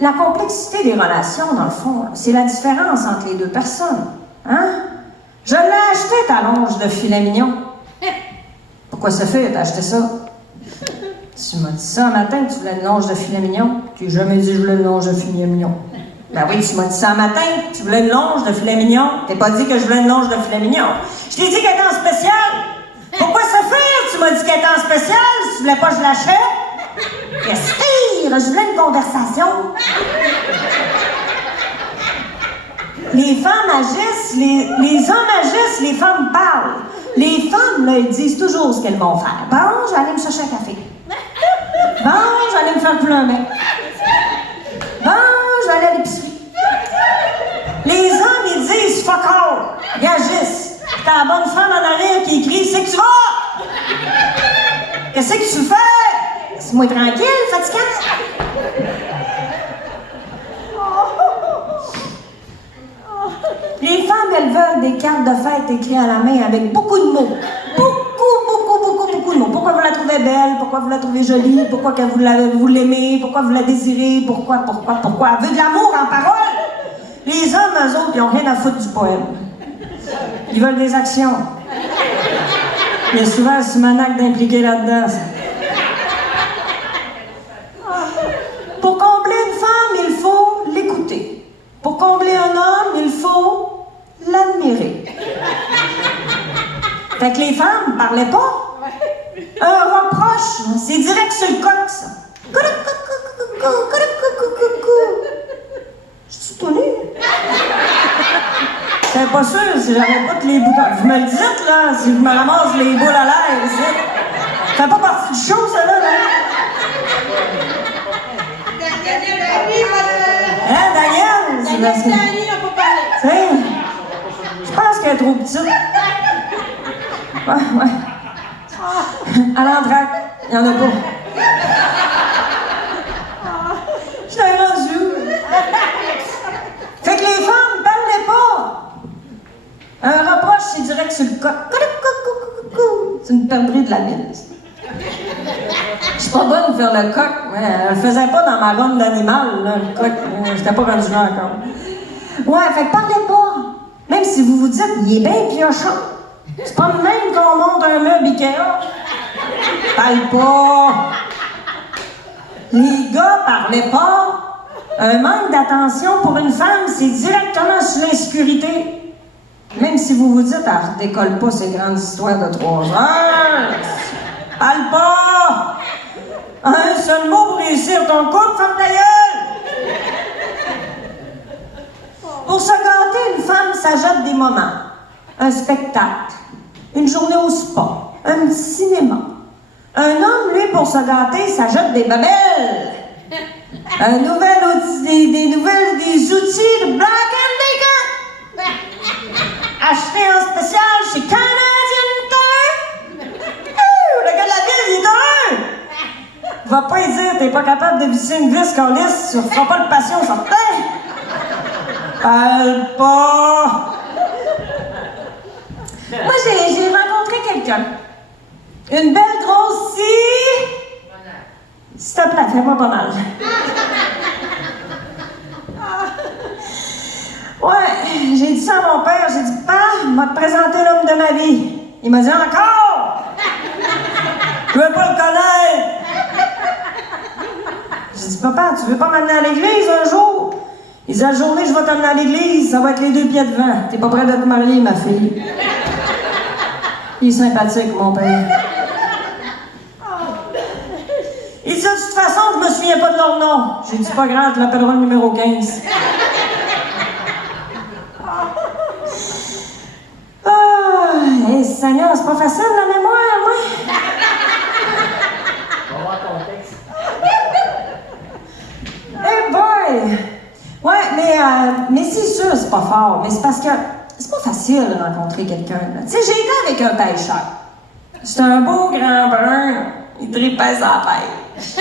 la complexité des relations, dans le fond, c'est la différence entre les deux personnes. Hein? Je l'ai acheté, ta longe de filet mignon. Pourquoi ça fait, t'as acheté ça? Tu m'as dit ça un matin que tu voulais une longe de filet mignon. Tu n'as jamais dit que je voulais une longe de filet mignon. Ben oui, tu m'as dit ça un matin que tu voulais une longe de filet mignon. T'as pas dit que je voulais une longe de filet mignon. Je t'ai dit qu'elle était en spécial. Pourquoi ça fait? Tu m'as dit qu'elle était en spécial. Si tu voulais pas, je l'achète. Respire, je voulais une conversation. Les femmes agissent, les hommes agissent, les femmes parlent. Les femmes, là, elles disent toujours ce qu'elles vont faire. Bon, je vais aller me chercher un café. Bon, je vais aller me faire plumber. Bon, je vais aller à l'épicerie. Les hommes, ils disent fuck all. Ils agissent. T'as la bonne femme en arrière qui crie, c'est que tu vas? Qu'est-ce que tu fais? C'est moi tranquille, fatigant. Les femmes, elles veulent des cartes de fête écrites à la main avec beaucoup de mots. Beaucoup de mots. Pourquoi vous la trouvez belle? Pourquoi vous la trouvez jolie? Pourquoi que vous l'aimez? Pourquoi vous la désirez? Pourquoi? Elle veut de l'amour en parole. Les hommes, eux autres, ils n'ont rien à foutre du poème. Ils veulent des actions. Il y a souvent un Simonac d'impliquer là-dedans. Pour combler une femme, il faut l'écouter. Pour combler un homme, il faut l'admirer. Fait que les femmes parlaient pas. Un reproche, c'est direct sur le coq, ça. Je suis tout nu. C'est pas sûr si j'avais pas tous les boutons. Vous me le dites, là, si je me ramasse les boules à l'air, ici. Ça fait pas partie du show, ça, là. Hein, Daniel? C'est parce que... Je pense qu'elle est trop petite. Ouais. À l'entraque, il n'y en a pas. Je t'ai rendu. Fait que les femmes parlaient pas. Un reproche, c'est direct sur le coq. C'est une perdrix de la mine. Je suis pas bonne pour faire le coq. Elle le faisait pas dans ma ronde d'animal, là, le coq. J'étais pas rendu là encore. Ouais, fait que parlez pas. Même si vous vous dites, il est bien piochon. C'est pas le même qu'on monte un meuble Ikea. Parle pas. Les gars parlaient pas. Un manque d'attention pour une femme, c'est directement sur l'insécurité. Même si vous vous dites, elle décolle pas ces grandes histoires de 3 heures. Parle pas. Un seul mot pour réussir ton couple, ferme ta gueule. Pour se gâter, une femme s'ajoute des moments. Un spectacle, une journée au spa, un cinéma. Un homme, lui, pour se gâter, s'ajoute des babelles. Des outils de Black & Decker. Acheté en spécial chez Canadian Tire. Le gars de la ville, il est heureux. Va pas y dire, t'es pas capable de visser une vis qu'on lisse, tu feras pas le patient certain. Parle pas. Moi, j'ai rencontré quelqu'un. Une belle grosse S'il te plaît, fais-moi pas mal. Ouais, j'ai dit ça à mon père. J'ai dit, Papa, m'a te présenter l'homme de ma vie. Il m'a dit, encore? Je veux pas le connaître. J'ai dit, Papa, tu veux pas m'amener à l'église un jour? Il dit, la journée, je vais t'amener à l'église, ça va être les 2 pieds devant. T'es pas prête de te marier, ma fille. Il est sympathique, mon père. Il dit, de toute façon, je me souviens pas de leur nom. J'ai dit, pas grave, je l'appellerai le numéro 15. Hey, Seigneur, c'est pas facile la mémoire, moi. On va voir ton texte. Hey boy! Ouais, mais c'est sûr, c'est pas fort. Mais c'est parce que c'est pas facile de rencontrer quelqu'un. Tu sais, j'ai été avec un pêcheur. C'est un beau grand brun. Il tripait sa pêche.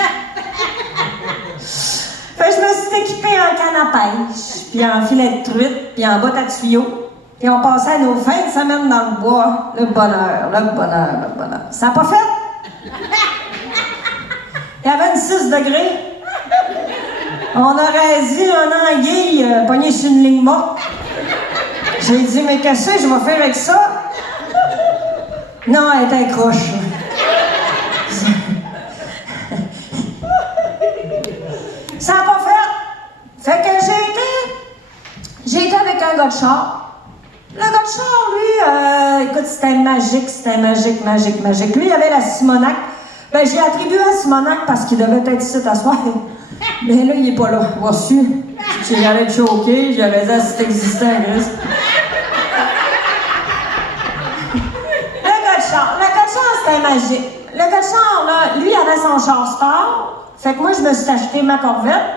Fait que je me suis équipée en canne à pêche, puis en filet de truite, puis en botte à tuyaux. Puis on passait nos fins de semaine dans le bois. Le bonheur, le bonheur, le bonheur. Ça n'a pas fait? Il y avait une 6 degrés. On aurait dit un anguille pogné sur une ligne morte. J'ai dit, mais qu'est-ce que je vais faire avec ça? Non, elle était croche. Ça n'a pas fait. Fait que j'ai été avec un gars de char. Le gars de char, lui, écoute, c'était magique, magique. Lui, il avait la Simonac. Ben, j'ai attribué à Simonac parce qu'il devait être ici à soir. Mais là, il est pas là. Voici. J'allais te choquer, j'avais dit, si t'existais, Chris. Le gars de char, c'était magique. Le gars de char, là, lui, avait son char sport. Fait que moi, je me suis acheté ma Corvette.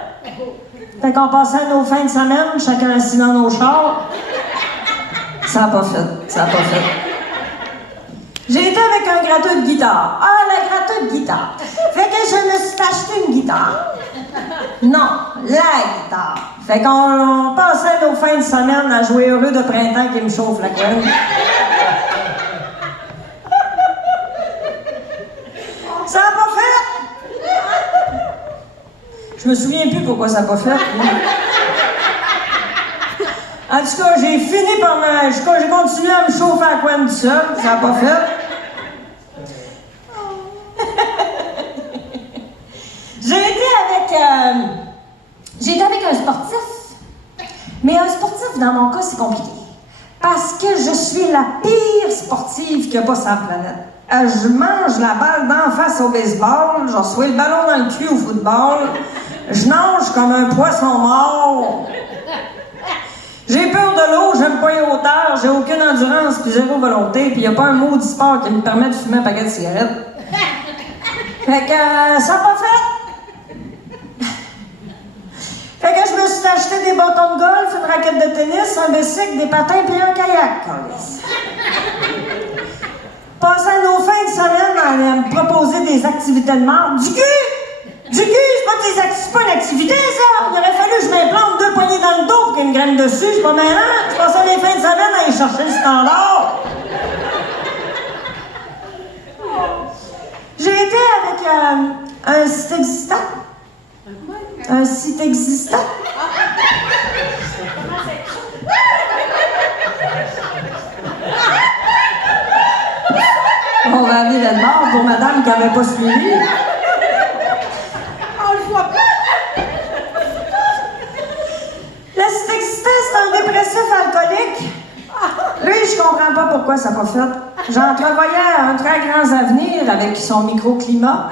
Fait qu'on passait nos fins de semaine, chacun assis dans nos chars. Ça n'a pas fait. J'ai été avec un gratteux de guitare. Ah, le gratteux de guitare. Fait que je me suis acheté une guitare. Non, la guitare. Fait qu'on passait nos fins de semaine à jouer Heureux de printemps qui me chauffe la gueule. Ça n'a pas fait. Je me souviens plus pourquoi ça n'a pas fait. En tout cas, j'ai fini par j'ai continué à me chauffer à coin tout seul, ça n'a pas fait. J'ai été avec un sportif. Mais un sportif, dans mon cas, c'est compliqué. Parce que je suis la pire sportive qu'il n'y a pas sur la planète. Je mange la balle d'en face au baseball, je reçois le ballon dans le cul au football, je nage comme un poisson mort. J'ai peur de l'eau, j'aime pas les hauteurs, j'ai aucune endurance puis zéro volonté, puis il n'y a pas un mot du sport qui me permet de fumer un paquet de cigarettes. Fait que ça n'a pas fait. Fait que je me suis acheté des bâtons de golf, une raquette de tennis, un bicycle, des patins puis un kayak. Passant nos fins de semaine à me proposer des activités de marde. Du cul, c'est pas une activité, ça! Il aurait fallu que je m'implante 2 poignées dans le dos pour qu'il me graine dessus, c'est pas malin. Je passais les fins de semaine à aller chercher le standard. J'ai été avec un site existant. Un site existant. On va aller de mort pour madame qui n'avait pas suivi. On le voit pas. Le site existant, c'est un dépressif alcoolique. Lui, je comprends pas pourquoi ça n'a pas fait. J'entrevoyais un très grand avenir avec son microclimat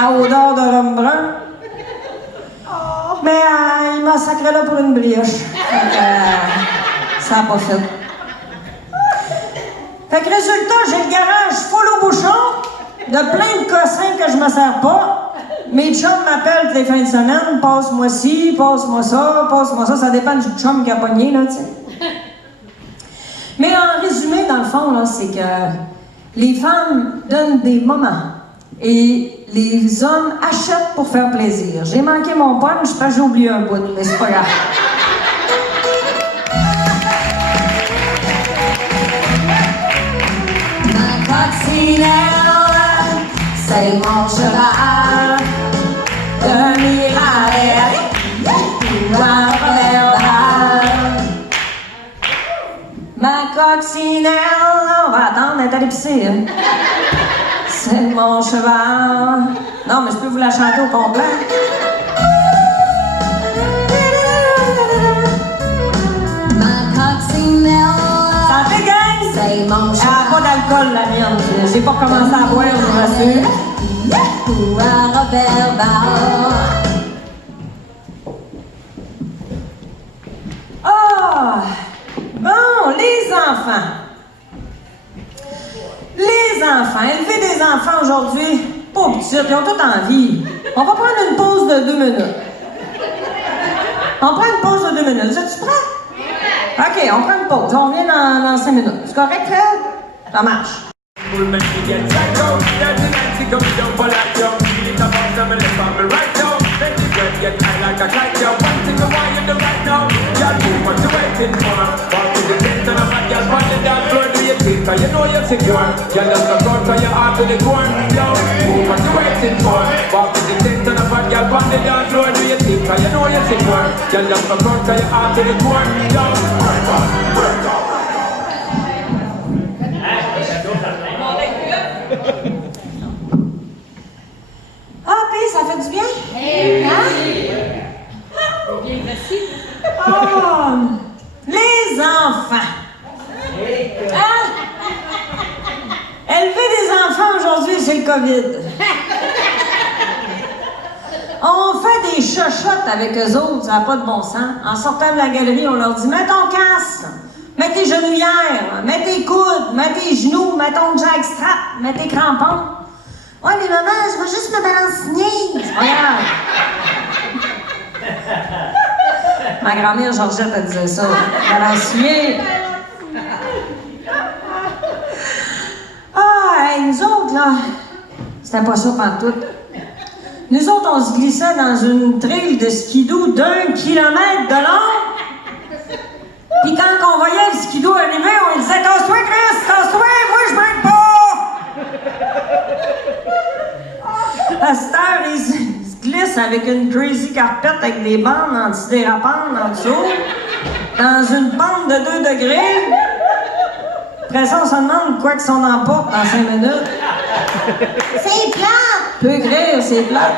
à odeur de rhum brun. Mais il m'a sacré là pour une brioche. Ça n'a pas fait. Fait que résultat, j'ai le garage full au bouchon, de plein de cossins que je me sers pas. Mes chums m'appellent toutes les fins de semaine, passe-moi ci, passe-moi ça, ça dépend du chum qui a pogné, là, tu sais. Mais en résumé, dans le fond, là, c'est que les femmes donnent des moments et les hommes achètent pour faire plaisir. J'ai manqué mon punch, parce que j'ai oublié un bout, mais c'est pas grave. C'est mon cheval de Mirabel, ou un verbal. coccinelle. On va attendre d'être allé pisser, hein. C'est mon cheval. Non, mais je peux vous la chanter au complet. Ma coccinelle, Santé, gang! c'est mon Elle cheval. n'a pas d'alcool, la mienne. J'ai pas commencé à boire, je vous rassure. Yahoo, à Robert Ball. Ah! Bon, les enfants. Les enfants. Élever des enfants aujourd'hui, pas petites, ils ont tout envie. On va prendre une pause de 2 minutes. On prend une pause de 2 minutes. Es-tu prêt? OK, on prend une pause. On revient dans 5 minutes. C'est correct, Fred? Ça marche. Cause you know you're secure. You're just a front of your heart to the core. Yo, move what you waiting for. Walk to the tent and a bad girl on the dance floor. Do you think? Cause you know you're secure. You're just a front of your heart to the core. Yo, break up, break up. Ah, puis ça fait du bien? Hein? Bien, merci. Oh! Les enfants. Hein? Élever des enfants aujourd'hui, c'est le COVID. On fait des chochottes avec eux autres, ça n'a pas de bon sens. En sortant de la galerie, on leur dit « Mets ton casque, mets tes genouillères, mets tes coudes, mets tes genoux, mets ton jackstrap, mets tes crampons. » « Ouais, mais maman, je vais juste me balanciner. » C'est pas grave. Ma grand-mère Georgette, elle disait ça. Balancier. Ah, hey, nous autres, là, c'était pas ça pantoute. Nous autres, on se glissait dans une trail de skidoo d'1 kilomètre de long. Puis quand on voyait le skidoo arriver, on lui disait « Tasse-toi, Chris, tasse-toi, moi je m'aide pas! » À cette heure, ils se glissent avec une crazy carpet avec des bandes antidérapantes en dessous, dans une pente de 2 degrés. Après ça, on se demande quoi qu'ils sont en porte dans 5 minutes. C'est plate! Peu écrire, c'est plate.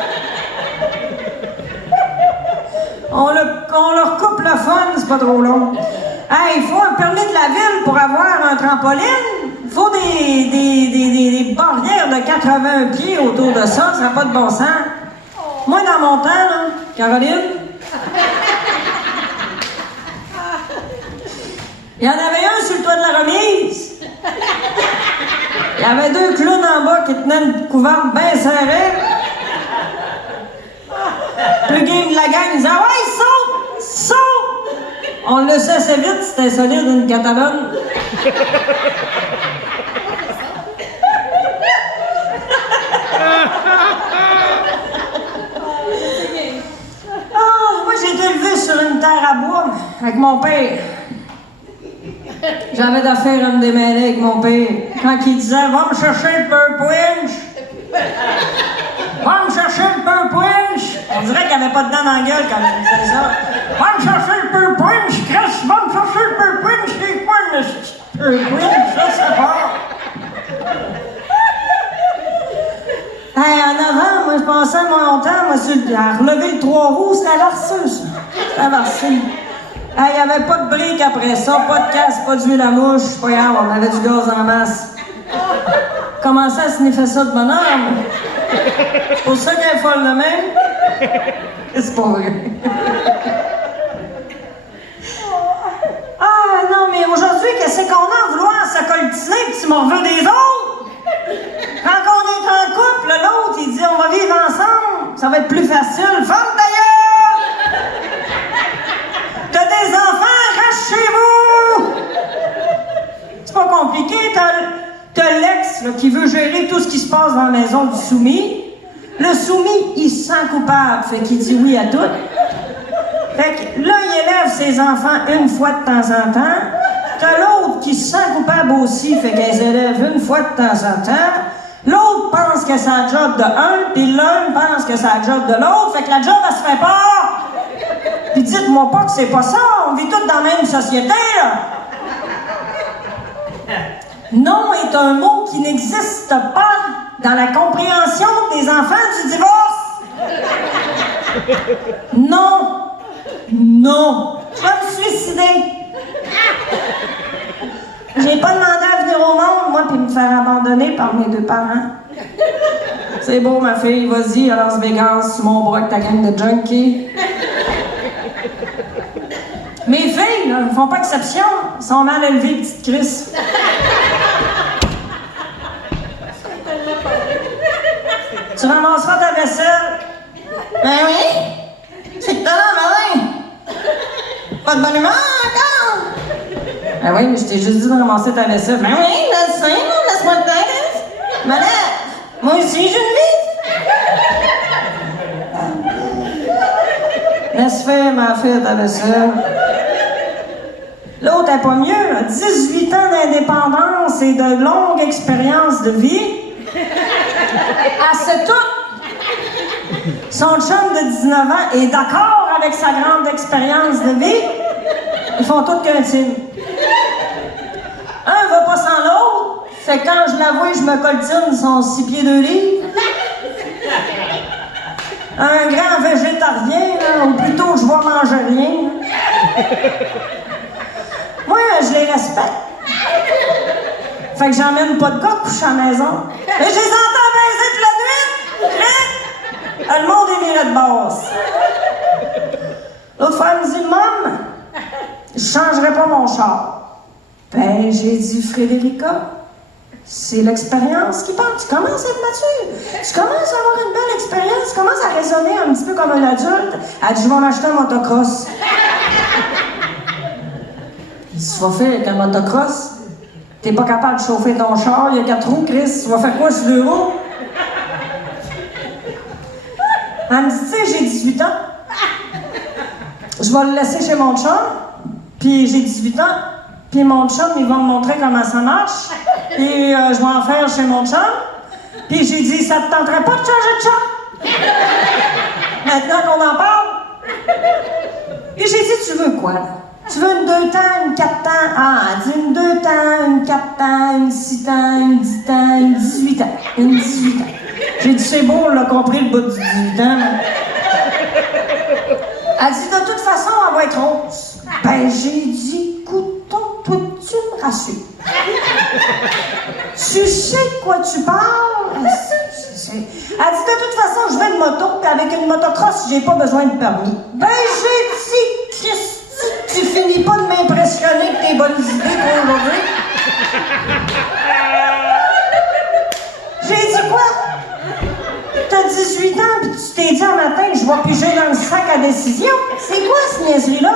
On leur coupe le fun, c'est pas trop long. Hey, il faut un permis de la ville pour avoir un trampoline. Il faut des barrières de 80 pieds autour de ça, ça n'a pas de bon sens. Moi, dans mon temps, là, Caroline, il y en avait un sur le toit de la remise. Il y avait 2 clowns en bas qui tenaient une couverte bien serrée. Le game de la gang disait « Ouais, saute! Saute! » On le sait assez vite, c'était solide, une catalane. Ah, moi, j'ai été élevé sur une terre à bois avec mon père. J'avais d'affaires à me démêler avec mon père. Quand il disait « Va me chercher le Purple Winch! Va me chercher le Purple Winch! » On dirait qu'il n'y avait pas de dents dans la gueule quand il disait ça. « Va me chercher le Purple Winch! Chris, va me chercher le Purple Winch! C'est quoi le Purple Winch? Ça, c'est fort! » Hey, en avant, moi, je pensais mon temps, moi, à relever le 3 roues, c'était verseux, ça. C'était verseux. Il n'y avait pas de briques après ça, pas de casse, pas d'huile à mouche, pas grave, on avait du gaz en masse. Commençait à sniffer ça de bonhomme. C'est pour ça qu'elle est folle de même. C'est pas vrai. Ah non, mais aujourd'hui, qu'est-ce qu'on a à vouloir se coltiser pis tu m'en veux des autres? Quand on est en couple, l'autre, il dit on va vivre ensemble, ça va être plus facile. Ferme ta gueule! T'as des enfants, reste chez vous! C'est pas compliqué, t'as l'ex là, qui veut gérer tout ce qui se passe dans la maison du soumis. Le soumis, il se sent coupable, fait qu'il dit oui à tout. Fait que là, il élève ses enfants une fois de temps en temps. T'as l'autre qui se sent coupable aussi, fait qu'elle élève une fois de temps en temps. L'autre pense que c'est un job de un, puis l'un pense que c'est un job de l'autre, fait que la job, elle se fait pas! Puis dites-moi pas que c'est pas ça, on vit tous dans la même société, là! Non est un mot qui n'existe pas dans la compréhension des enfants du divorce. Non. Non. Je vais me suicider. J'ai pas demandé à venir au monde, moi, puis me faire abandonner par mes 2 parents. C'est beau, ma fille, vas-y à Las Vegas, sur mon bras avec ta gang de junkies. Mes filles, là, ne font pas exception. Elles sont mal élevées, petites Chris. Tu ramasseras ta vaisselle. Ben oui. C'est que t'as là, Marin. Pas de bonne humeur encore. Ben oui, mais je t'ai juste dit de ramasser ta vaisselle. Ben oui, je le sais, là, laisse-moi le temps. Mais là, moi aussi, j'ai une vie. Laisse faire, ma fille, ta vaisselle. L'autre est pas mieux, là. 18 ans d'indépendance et de longue expérience de vie. Elle sait tout. Son chum de 19 ans est d'accord avec sa grande expérience de vie. Ils font tout qu'un team. Un va pas sans l'autre. Fait que quand je l'avoue, je me coltine son 6 pieds 2 livres. Un grand végétarien, là, ou plutôt je vais manger rien. Moi, je les respecte. Fait que j'emmène pas de gars coucher à la maison. Mais je les entends baiser toute la nuit. Le monde est viré de basse. L'autre fois, elle me dit, Maman, je changerai pas mon char. Ben, j'ai dit, Frédérica, c'est l'expérience qui parle. Tu commences à être mature. Tu commences à avoir une belle expérience. Tu commences à raisonner un petit peu comme un adulte. Elle dit, je vais m'acheter un motocross. Tu vas faire avec un motocross? T'es pas capable de chauffer ton char, il y a 4 roues, Chris. Tu vas faire quoi sur 2 roues? Elle me dit, tu sais, j'ai 18 ans. Je vais le laisser chez mon chum. Puis j'ai 18 ans. Puis mon chum, il va me montrer comment ça marche. Puis je vais en faire chez mon chum. Puis j'ai dit, ça te tenterait pas de changer de chum? Maintenant qu'on en parle. Puis j'ai dit, tu veux quoi, là? Tu veux une 2 temps, une 4 temps? Ah, elle dit une 2 temps, une 4 temps, une 6 temps, une 10 temps, une 18 ans. Une 18 ans. J'ai dit, c'est beau, on l'a compris, le bout du 18 ans. Elle dit, de toute façon, elle va être rose. Ben, j'ai dit, couteau, toi, tu me rassures. Tu sais de quoi tu parles? Elle dit, de toute façon, je veux une moto, puis avec une motocross, j'ai pas besoin de permis. Ben, j'ai dit, Christ, tu finis pas de m'impressionner avec tes bonnes idées pour aujourd'hui. J'ai dit quoi? T'as 18 ans pis tu t'es dit un matin que je vais piger dans le sac à décision. C'est quoi ce niaiserie-là?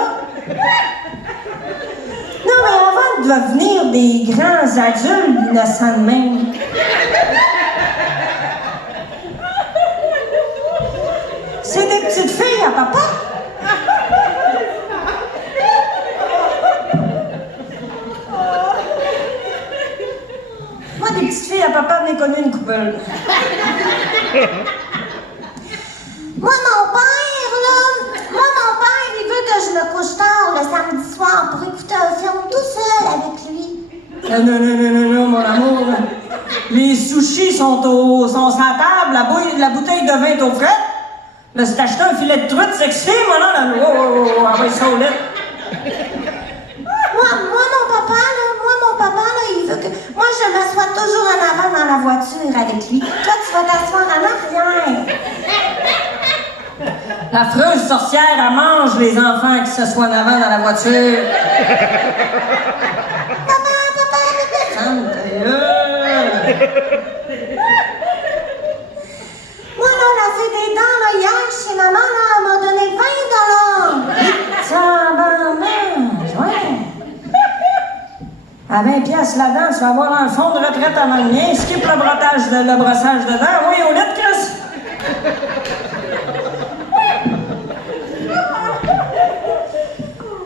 Non, mais avant de devenir des grands adultes innocents de même. C'est des petites filles à papa. Moi, des petites filles à papa, j'en ai connu une couple. Moi, mon père, il veut que je me couche tard le samedi soir pour écouter un film tout seul avec lui. Non, mon amour. Les sushis sont sur la table, la bouteille de vin est au frais. Mais si t'achetais un filet de truite sexy, moi, là, oh, avec ça au lit. Moi, mon papa, là, il veut que... Moi, je m'assois toujours en avant dans la voiture avec lui. Toi, tu vas t'asseoir en arrière. L'affreuse sorcière, elle mange les enfants qui s'assoient en avant dans la voiture. Papa. Moi, là, on a fait des dents, là, hier, chez maman, là, elle m'a donné 20 $. Tabarnak, ouais. À 20 piastres là-dedans, tu vas avoir un fonds de retraite à m'amener. Skip le brossage de dents. Oui, au lit, Chris.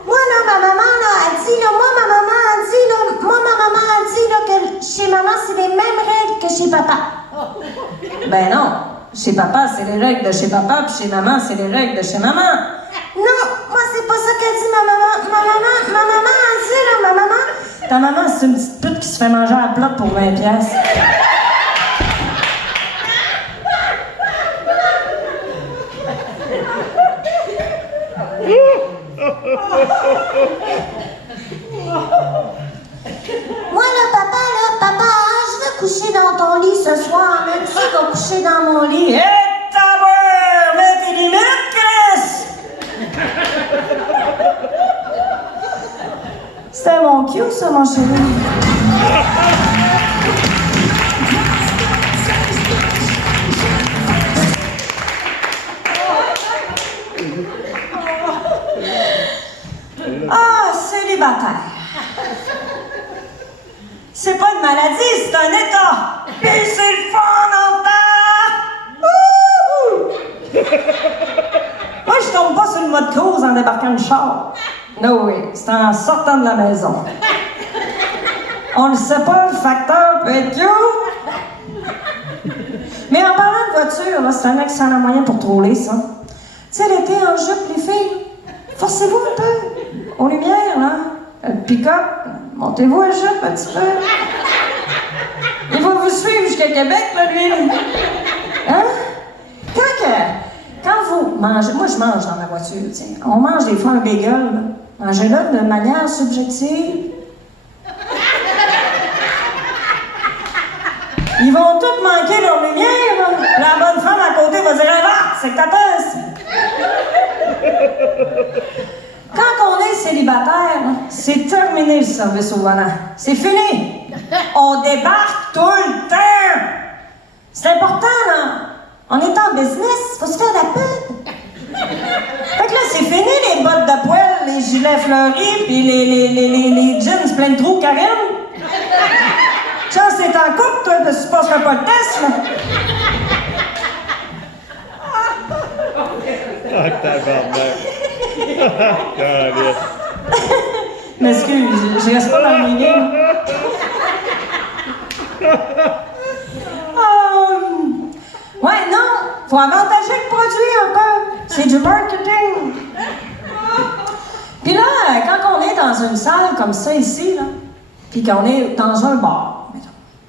Moi, là, ma maman, là, elle dit, là, ma maman a dit, là, que chez maman, c'est les mêmes règles que chez papa. Ben non. Chez papa, c'est les règles de chez papa, puis chez maman, c'est les règles de chez maman. Non, moi, c'est pas ça qu'elle dit, ma maman. Ma maman a dit, là, ma maman. Ta maman, c'est une petite pute qui se fait manger à plat pour 20 piastres. Moi, papa, je veux coucher dans ton lit ce soir, mais tu vas coucher dans mon lit. Hé, tabouère! Mets tes limites, Chris! C'était mon cue, ça, mon chéri. Ah, célibataire. C'est pas une maladie, c'est un état. Puis c'est le fun en temps. Moi, je tombe pas sur le mode cruise en débarquant le char. No way, c'est en sortant de la maison. On le sait pas, le facteur peut être cute. Mais en parlant de voiture, là, c'est un excellent moyen pour troller, ça. Tu sais, l'été en jupe, les filles, forcez-vous un peu. Aux lumières, là. Le pick-up, montez-vous à jupe un petit peu. Il va vous suivre jusqu'à Québec, là, lui. Hein? Quand vous mangez... Moi, je mange dans ma voiture, tu sais. On mange des fois un bagel, là. Mangez-le de manière subjective. Ils vont tous manquer leur lumière, là. La bonne femme à côté va dire « Ah, c'est que ta tasse! » Quand on est célibataire, là, c'est terminé le service au volant. C'est fini. On débarque tout le temps. C'est important, là. On est en business, faut se faire la pub. Fait que là, c'est fini les bottes de poêle, les gilets fleuris, puis les jeans pleins de trous, Karine. Ça, c'est en couple, toi, tu passeras pas le test, là. Ah, tabarnak. M'excuse, je reste pas dans le milieu. Ouais, non, faut avantager le produit un peu. C'est du marketing. Puis là, quand on est dans une salle comme ça ici, là, puis qu'on est dans un bar,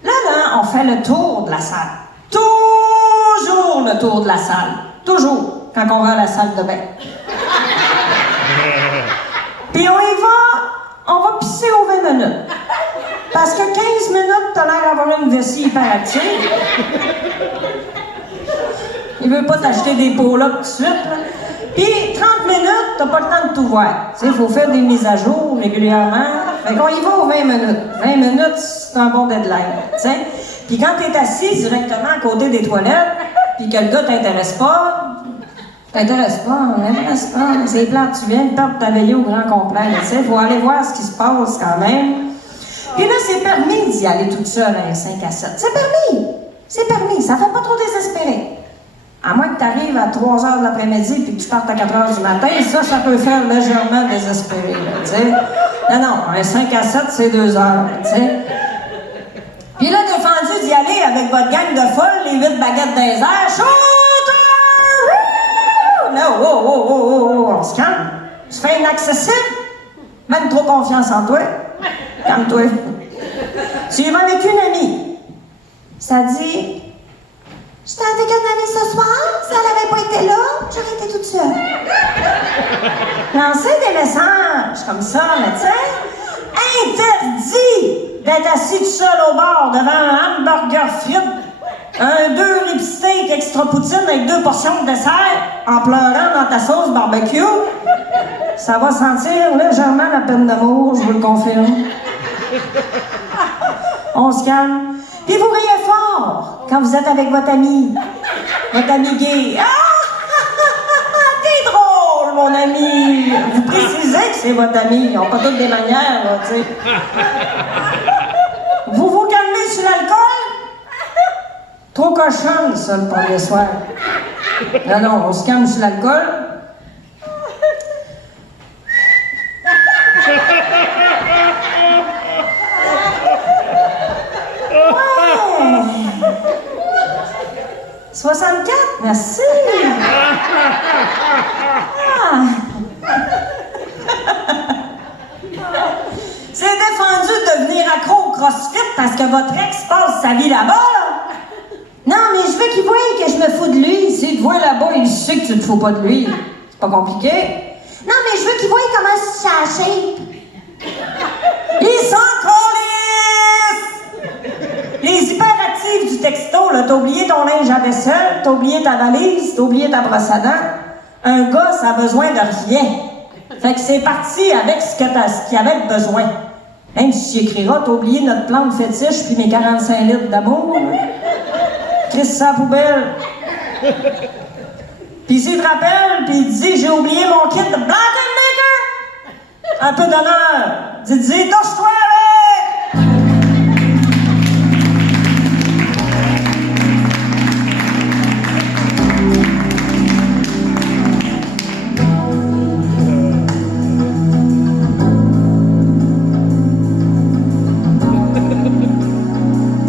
là, on fait le tour de la salle. Toujours le tour de la salle. Toujours, quand on va à la salle de bain. Puis on va pisser aux 20 minutes. Parce que 15 minutes, t'as l'air d'avoir une vessie hyperactive. Il veut pas t'acheter des pots-là tout de suite, là. Puis 30 minutes, t'as pas le temps de tout voir. Tu sais, il faut faire des mises à jour régulièrement. Fait qu'on y va aux 20 minutes. 20 minutes, c'est un bon deadline, tu sais. Puis quand t'es assis directement à côté des toilettes, puis que le gars t'intéresse pas, c'est plate, tu viens de perdre ta veillée au grand complet, tu sais, faut aller voir ce qui se passe quand même. Puis là, c'est permis d'y aller toute seule à un 5 à 7. C'est permis, ça fait pas trop désespérer. À moins que tu arrives à 3 h de l'après-midi puis que tu partes à 4 h du matin, ça peut faire légèrement désespérer, tu sais. Non, un 5 à 7, c'est 2 heures, tu sais. Puis là, défendu d'y aller avec votre gang de folles, les 8 baguettes des airs, shooter! Là, on se calme. Tu fais inaccessible. Même trop confiance en toi. Calme-toi. Tu y vas avec une amie. Ça dit... J'étais avec un ami ce soir, si elle avait pas été là, j'aurais été toute seule. Lancer des messages comme ça, mais tu sais, interdit d'être assis tout seul au bar devant un hamburger frites, un 2 rib steak extra poutine avec 2 portions de dessert, en pleurant dans ta sauce barbecue. Ça va sentir légèrement la peine d'amour, je vous le confirme. On se calme. Puis vous riez fort quand vous êtes avec votre ami gay. Ah! T'es drôle, mon ami! Vous précisez que c'est votre ami, ils n'ont pas toutes des manières, là, tu sais. Vous vous calmez sur l'alcool? Trop cochonne, ça, le premier soir. Non, on se calme sur l'alcool. Ouais. 64, merci. C'est défendu de devenir accro au CrossFit parce que votre ex passe sa vie là-bas, là. Non, mais je veux qu'il voie que je me fous de lui. S'il te voit là-bas, il sait que tu te fous pas de lui. C'est pas compliqué. Non, mais je veux qu'il voie comment ça shape. Il s'en calisse! Les hyperactifs du texto, là, t'as oublié ton linge à vaisselle, t'as oublié ta valise, t'as oublié ta brosse à dents. Un gars, ça a besoin de rien. Fait que c'est parti avec ce qu'il avait besoin. Même si tu écriras, t'as oublié notre plante fétiche puis mes 45 litres d'amour. Chris ça à la poubelle. Puis s'il te rappelle, puis il dit j'ai oublié mon kit de Blanket Maker. Un peu d'honneur. Dis, torche-toi avec!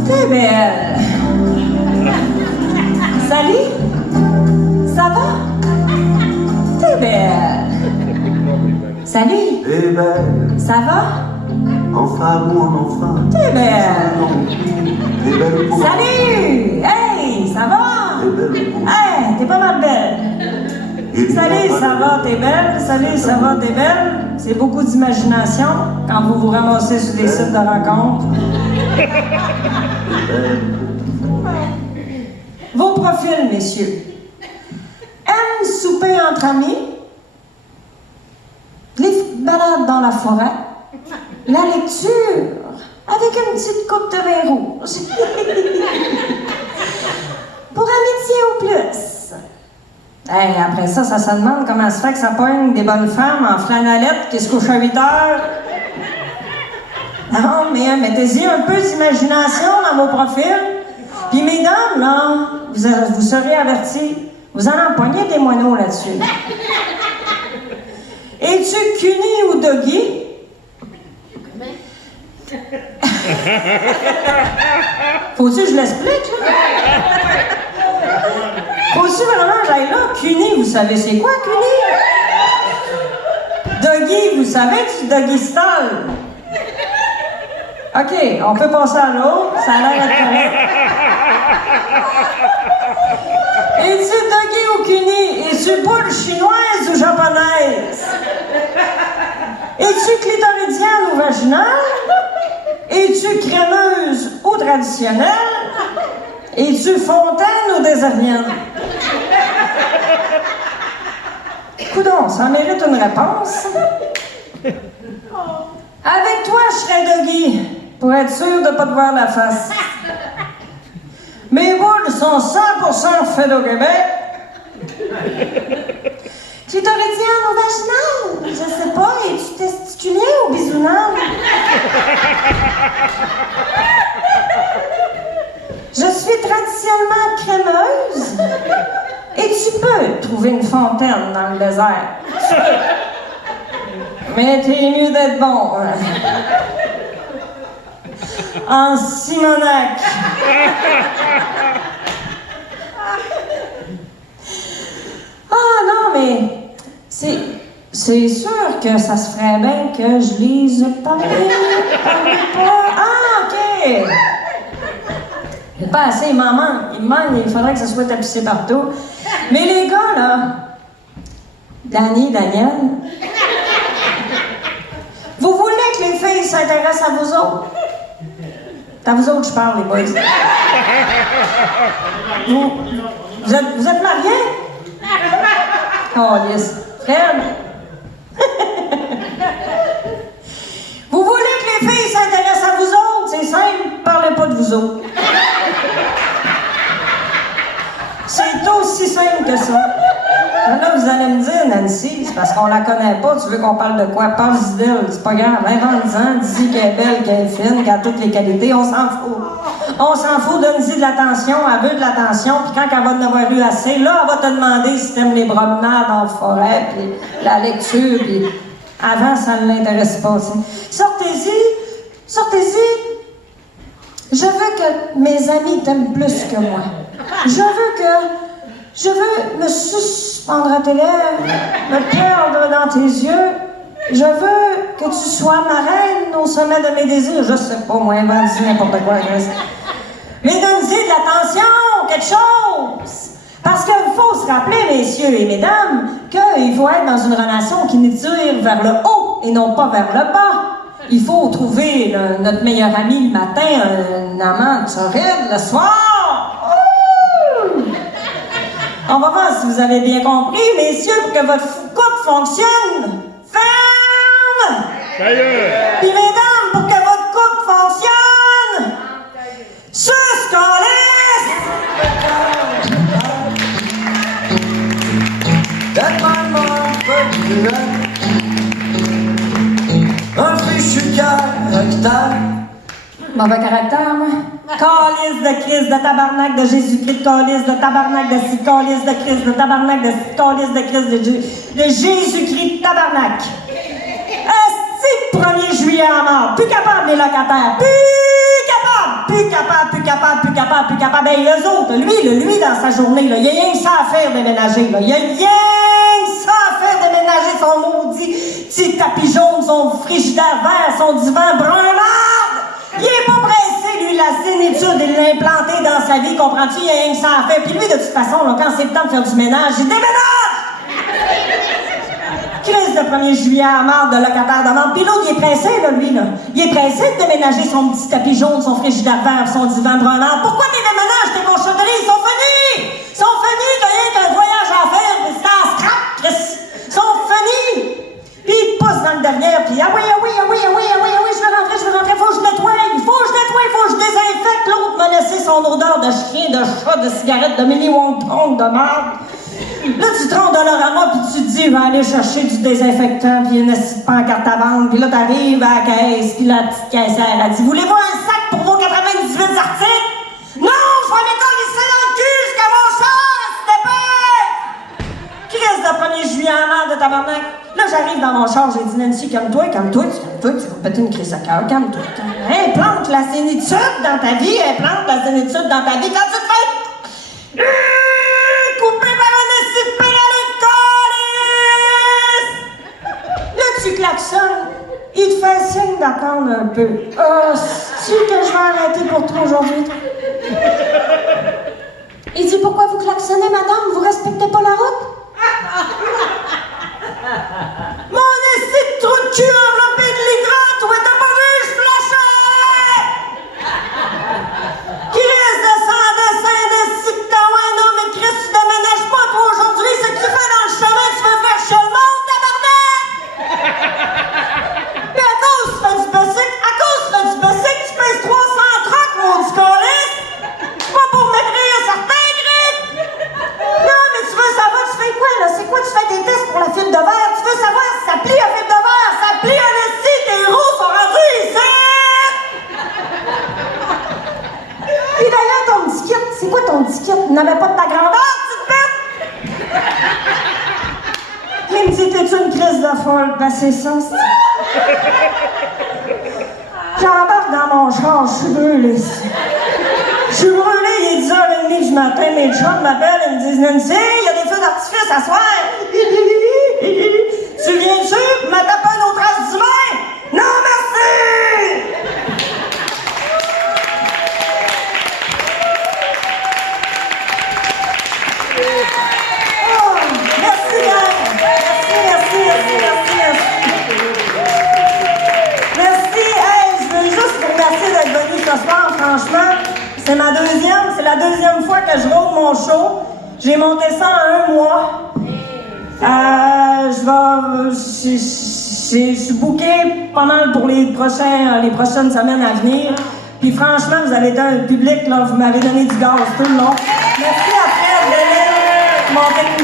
T'es belle. Salut? Ça va? T'es belle. Salut? T'es belle, Ça va? en femme ou en enfant. T'es belle. T'es belle pour Salut! Hey, ça va? T'es belle pour Hey, t'es pas mal belle. Salut, ça va, t'es belle? Salut, ça va, t'es belle? C'est beaucoup d'imagination quand vous vous ramassez sur des sites de rencontres. Vos profils, messieurs. Aime souper entre amis, les balades dans la forêt, la lecture avec une petite coupe de vin rouge. Pour amitié au plus. Hey, après ça se demande comment se fait que ça pogne des bonnes femmes en flanellette qui se couchent à 8 heures. Non, mais mettez-y un peu d'imagination dans vos profils. Puis mesdames, là, vous serez avertis. Vous en empoignez des moineaux là-dessus. Es-tu Cuny ou Doggy? Faut-tu que je l'explique, là? Faut-tu vraiment que j'aille là? Cuny, vous savez c'est quoi, Cuny? Doggy, vous savez que c'est Doggy Style? OK, on peut passer à l'autre. Ça a l'air d'être correct. Es-tu Doggy ou Cuny? Es-tu poule chinoise ou japonaise? Es-tu clitoridienne ou vaginale? Es-tu crémeuse ou traditionnelle? Es-tu fontaine ou déshermienne? Coudon, ça mérite une réponse. Avec toi, je serais Doggy, pour être sûr de ne pas te voir la face. Mes boules sont 100% faites au Québec. Clitoridienne ou vaginale? Je sais pas. Es-tu testiculée ou bisounale? Je suis traditionnellement crémeuse. Et tu peux trouver une fontaine dans le désert. Mais t'es mieux d'être bon. En Simonac. Ah non, mais c'est sûr que ça se ferait bien que je lise parler pas. Ah, OK. Il pas assez, il m'en manque. Il me manque, il faudrait que ça soit tapissé partout. Mais les gars, là, Daniel, vous voulez que les filles s'intéressent à vous autres? C'est à vous autres, je parle, les boys. Vous êtes mariés? Oh, yes. Fred? Vous voulez que les filles s'intéressent à vous autres? C'est simple, parlez pas de vous autres. C'est aussi simple que ça. Là, vous allez me dire, Nancy, c'est parce qu'on la connaît pas, tu veux qu'on parle de quoi? Parle-y d'elle, c'est pas grave. Invente-en, dis qu'elle est belle, qu'elle est fine, qu'elle a toutes les qualités, on s'en fout. On s'en fout, donne-y de l'attention, elle veut de l'attention, puis quand elle va en avoir eu assez, là, elle va te demander si t'aimes les promenades en forêt, puis la lecture, puis avant, ça ne l'intéresse pas. Sortez-y. Je veux que mes amis t'aiment plus que moi. Je veux me suspendre à tes lèvres, me perdre dans tes yeux, Je veux que tu sois ma reine au sommet de mes désirs. Je sais pas, moi, invente n'importe quoi. Mais donne-y de l'attention, quelque chose. Parce qu'il faut se rappeler, messieurs et mesdames, qu'il faut être dans une relation qui nous tire vers le haut et non pas vers le bas. Il faut trouver notre meilleur ami le matin, un amant torride le soir. Ouh! On va voir si vous avez bien compris, messieurs, pour que votre couple fonctionne. Ferme! Puis mesdames, pour que votre couple fonctionne, suscolisse! That my mom for un fichu caractère. Mauvais caractère, moi. Calice de Christ, de tabarnak de Jésus-Christ, calice de tabarnak de si, calice de Christ, de tabarnak de si, calice de Christ de Jésus-Christ, tabarnak. Esti, 1er juillet en mort, plus capable les locataires, plus capable. Ben, eux autres, lui, dans sa journée, là, il a rien que ça à faire déménager, là. Il a rien que ça à faire déménager son maudit petit tapis jaune, son frigidaire vert, son divan brun marde. Il est pas pressé, lui, la zénitude, il l'a implanté dans sa vie, comprends-tu? Il a rien que ça à faire. Puis lui, de toute façon, là, quand c'est le temps de faire du ménage, il déménage! Crise de 1er juillet à marde de locataire de marde. Puis l'autre, il est pressé, là, lui, là. Il est pressé de déménager son petit tapis jaune, son frigidaire vert, son divan brun marde. Pourquoi tes déménages, tes conchonneries? Ils sont finis! Ils sont finis, t'as rien qu'un voyage à faire, puis c'est en scrap, Chris. Ils sont finis! Puis il te pousse dans le derrière, puis ah oui, je veux rentrer, faut que je nettoie, faut que je désinfecte. L'autre m'a laissé son odeur de chien, de chat, de cigarette, de mini wonton, de marde. Là, tu te rends dans l'orama, puis tu te dis, je vais aller chercher du désinfectant, puis une petite pancarte à vendre, puis là, t'arrives à la caisse, puis la petite caissière, elle dit, voulez-vous un sac pour vos 98 articles? Non, je vais les coller dans le cul jusqu'à mon char, s'il te plaît! Crise de 1er juillet en marde de tabarnak. Là, j'arrive dans mon char, j'ai dit, Nancy, calme-toi, tu vas péter une crise à cœur, calme-toi. Hey, plante la zénitude dans ta vie, plante la zénitude dans ta vie. Quand tu te fais coupé par un esti de pédale de calice! Là, tu klaxonnes, il te fait signe d'attendre un peu. C'est que je vais arrêter pour toi aujourd'hui. Il dit, pourquoi vous klaxonnez, madame? Vous respectez pas la route? Mon esti de trou de cul enveloppé de l'hydrate, ouais, t'as pas vu, je flashais! Chris de sans dessin, d'esti de taouin, non, mais Chris, tu déménages pas, toi, aujourd'hui, c'est que tu fais dans le chemin, tu veux faire chier le monde, tabarnak! Puis à cause tu fais du bicycle, tu pèses 300 trocs, mon du calice! C'est pas pour maigrir certains grippes! Non, mais tu veux savoir, tu fais quoi, là? C'est quoi, tu fais des tests pour la fibre de verre? Tu veux savoir si ça plie la fibre de verre? Ça plie un esti, tes roues sont rendues ici! Puis d'ailleurs, ton petit kit, c'est quoi ton petit kit? Tu n'avais pas de ta grandeur, petite bête? Il me dit, t'es-tu une crise de folle? Ben, c'est ça, J'embarque dans mon char, je suis brûlée. Je suis brûlée, il est 10h30 du matin, mes chums m'appellent et me disent, Nancy, il y a des feux d'artifice à soir. Tu viens-tu me taper une autre trace d'humain? Non, merci! Oh, merci, gang! Merci, hey, je veux juste vous remercier d'être venu ce soir, franchement. C'est la deuxième fois que je roule mon show. J'ai monté ça en 1 mois. Je suis bookée pas mal pour les prochaines semaines à venir. Puis franchement, vous avez été un public, là, vous m'avez donné du gaz tout le long. Merci à Fred, Denis, mon technicien.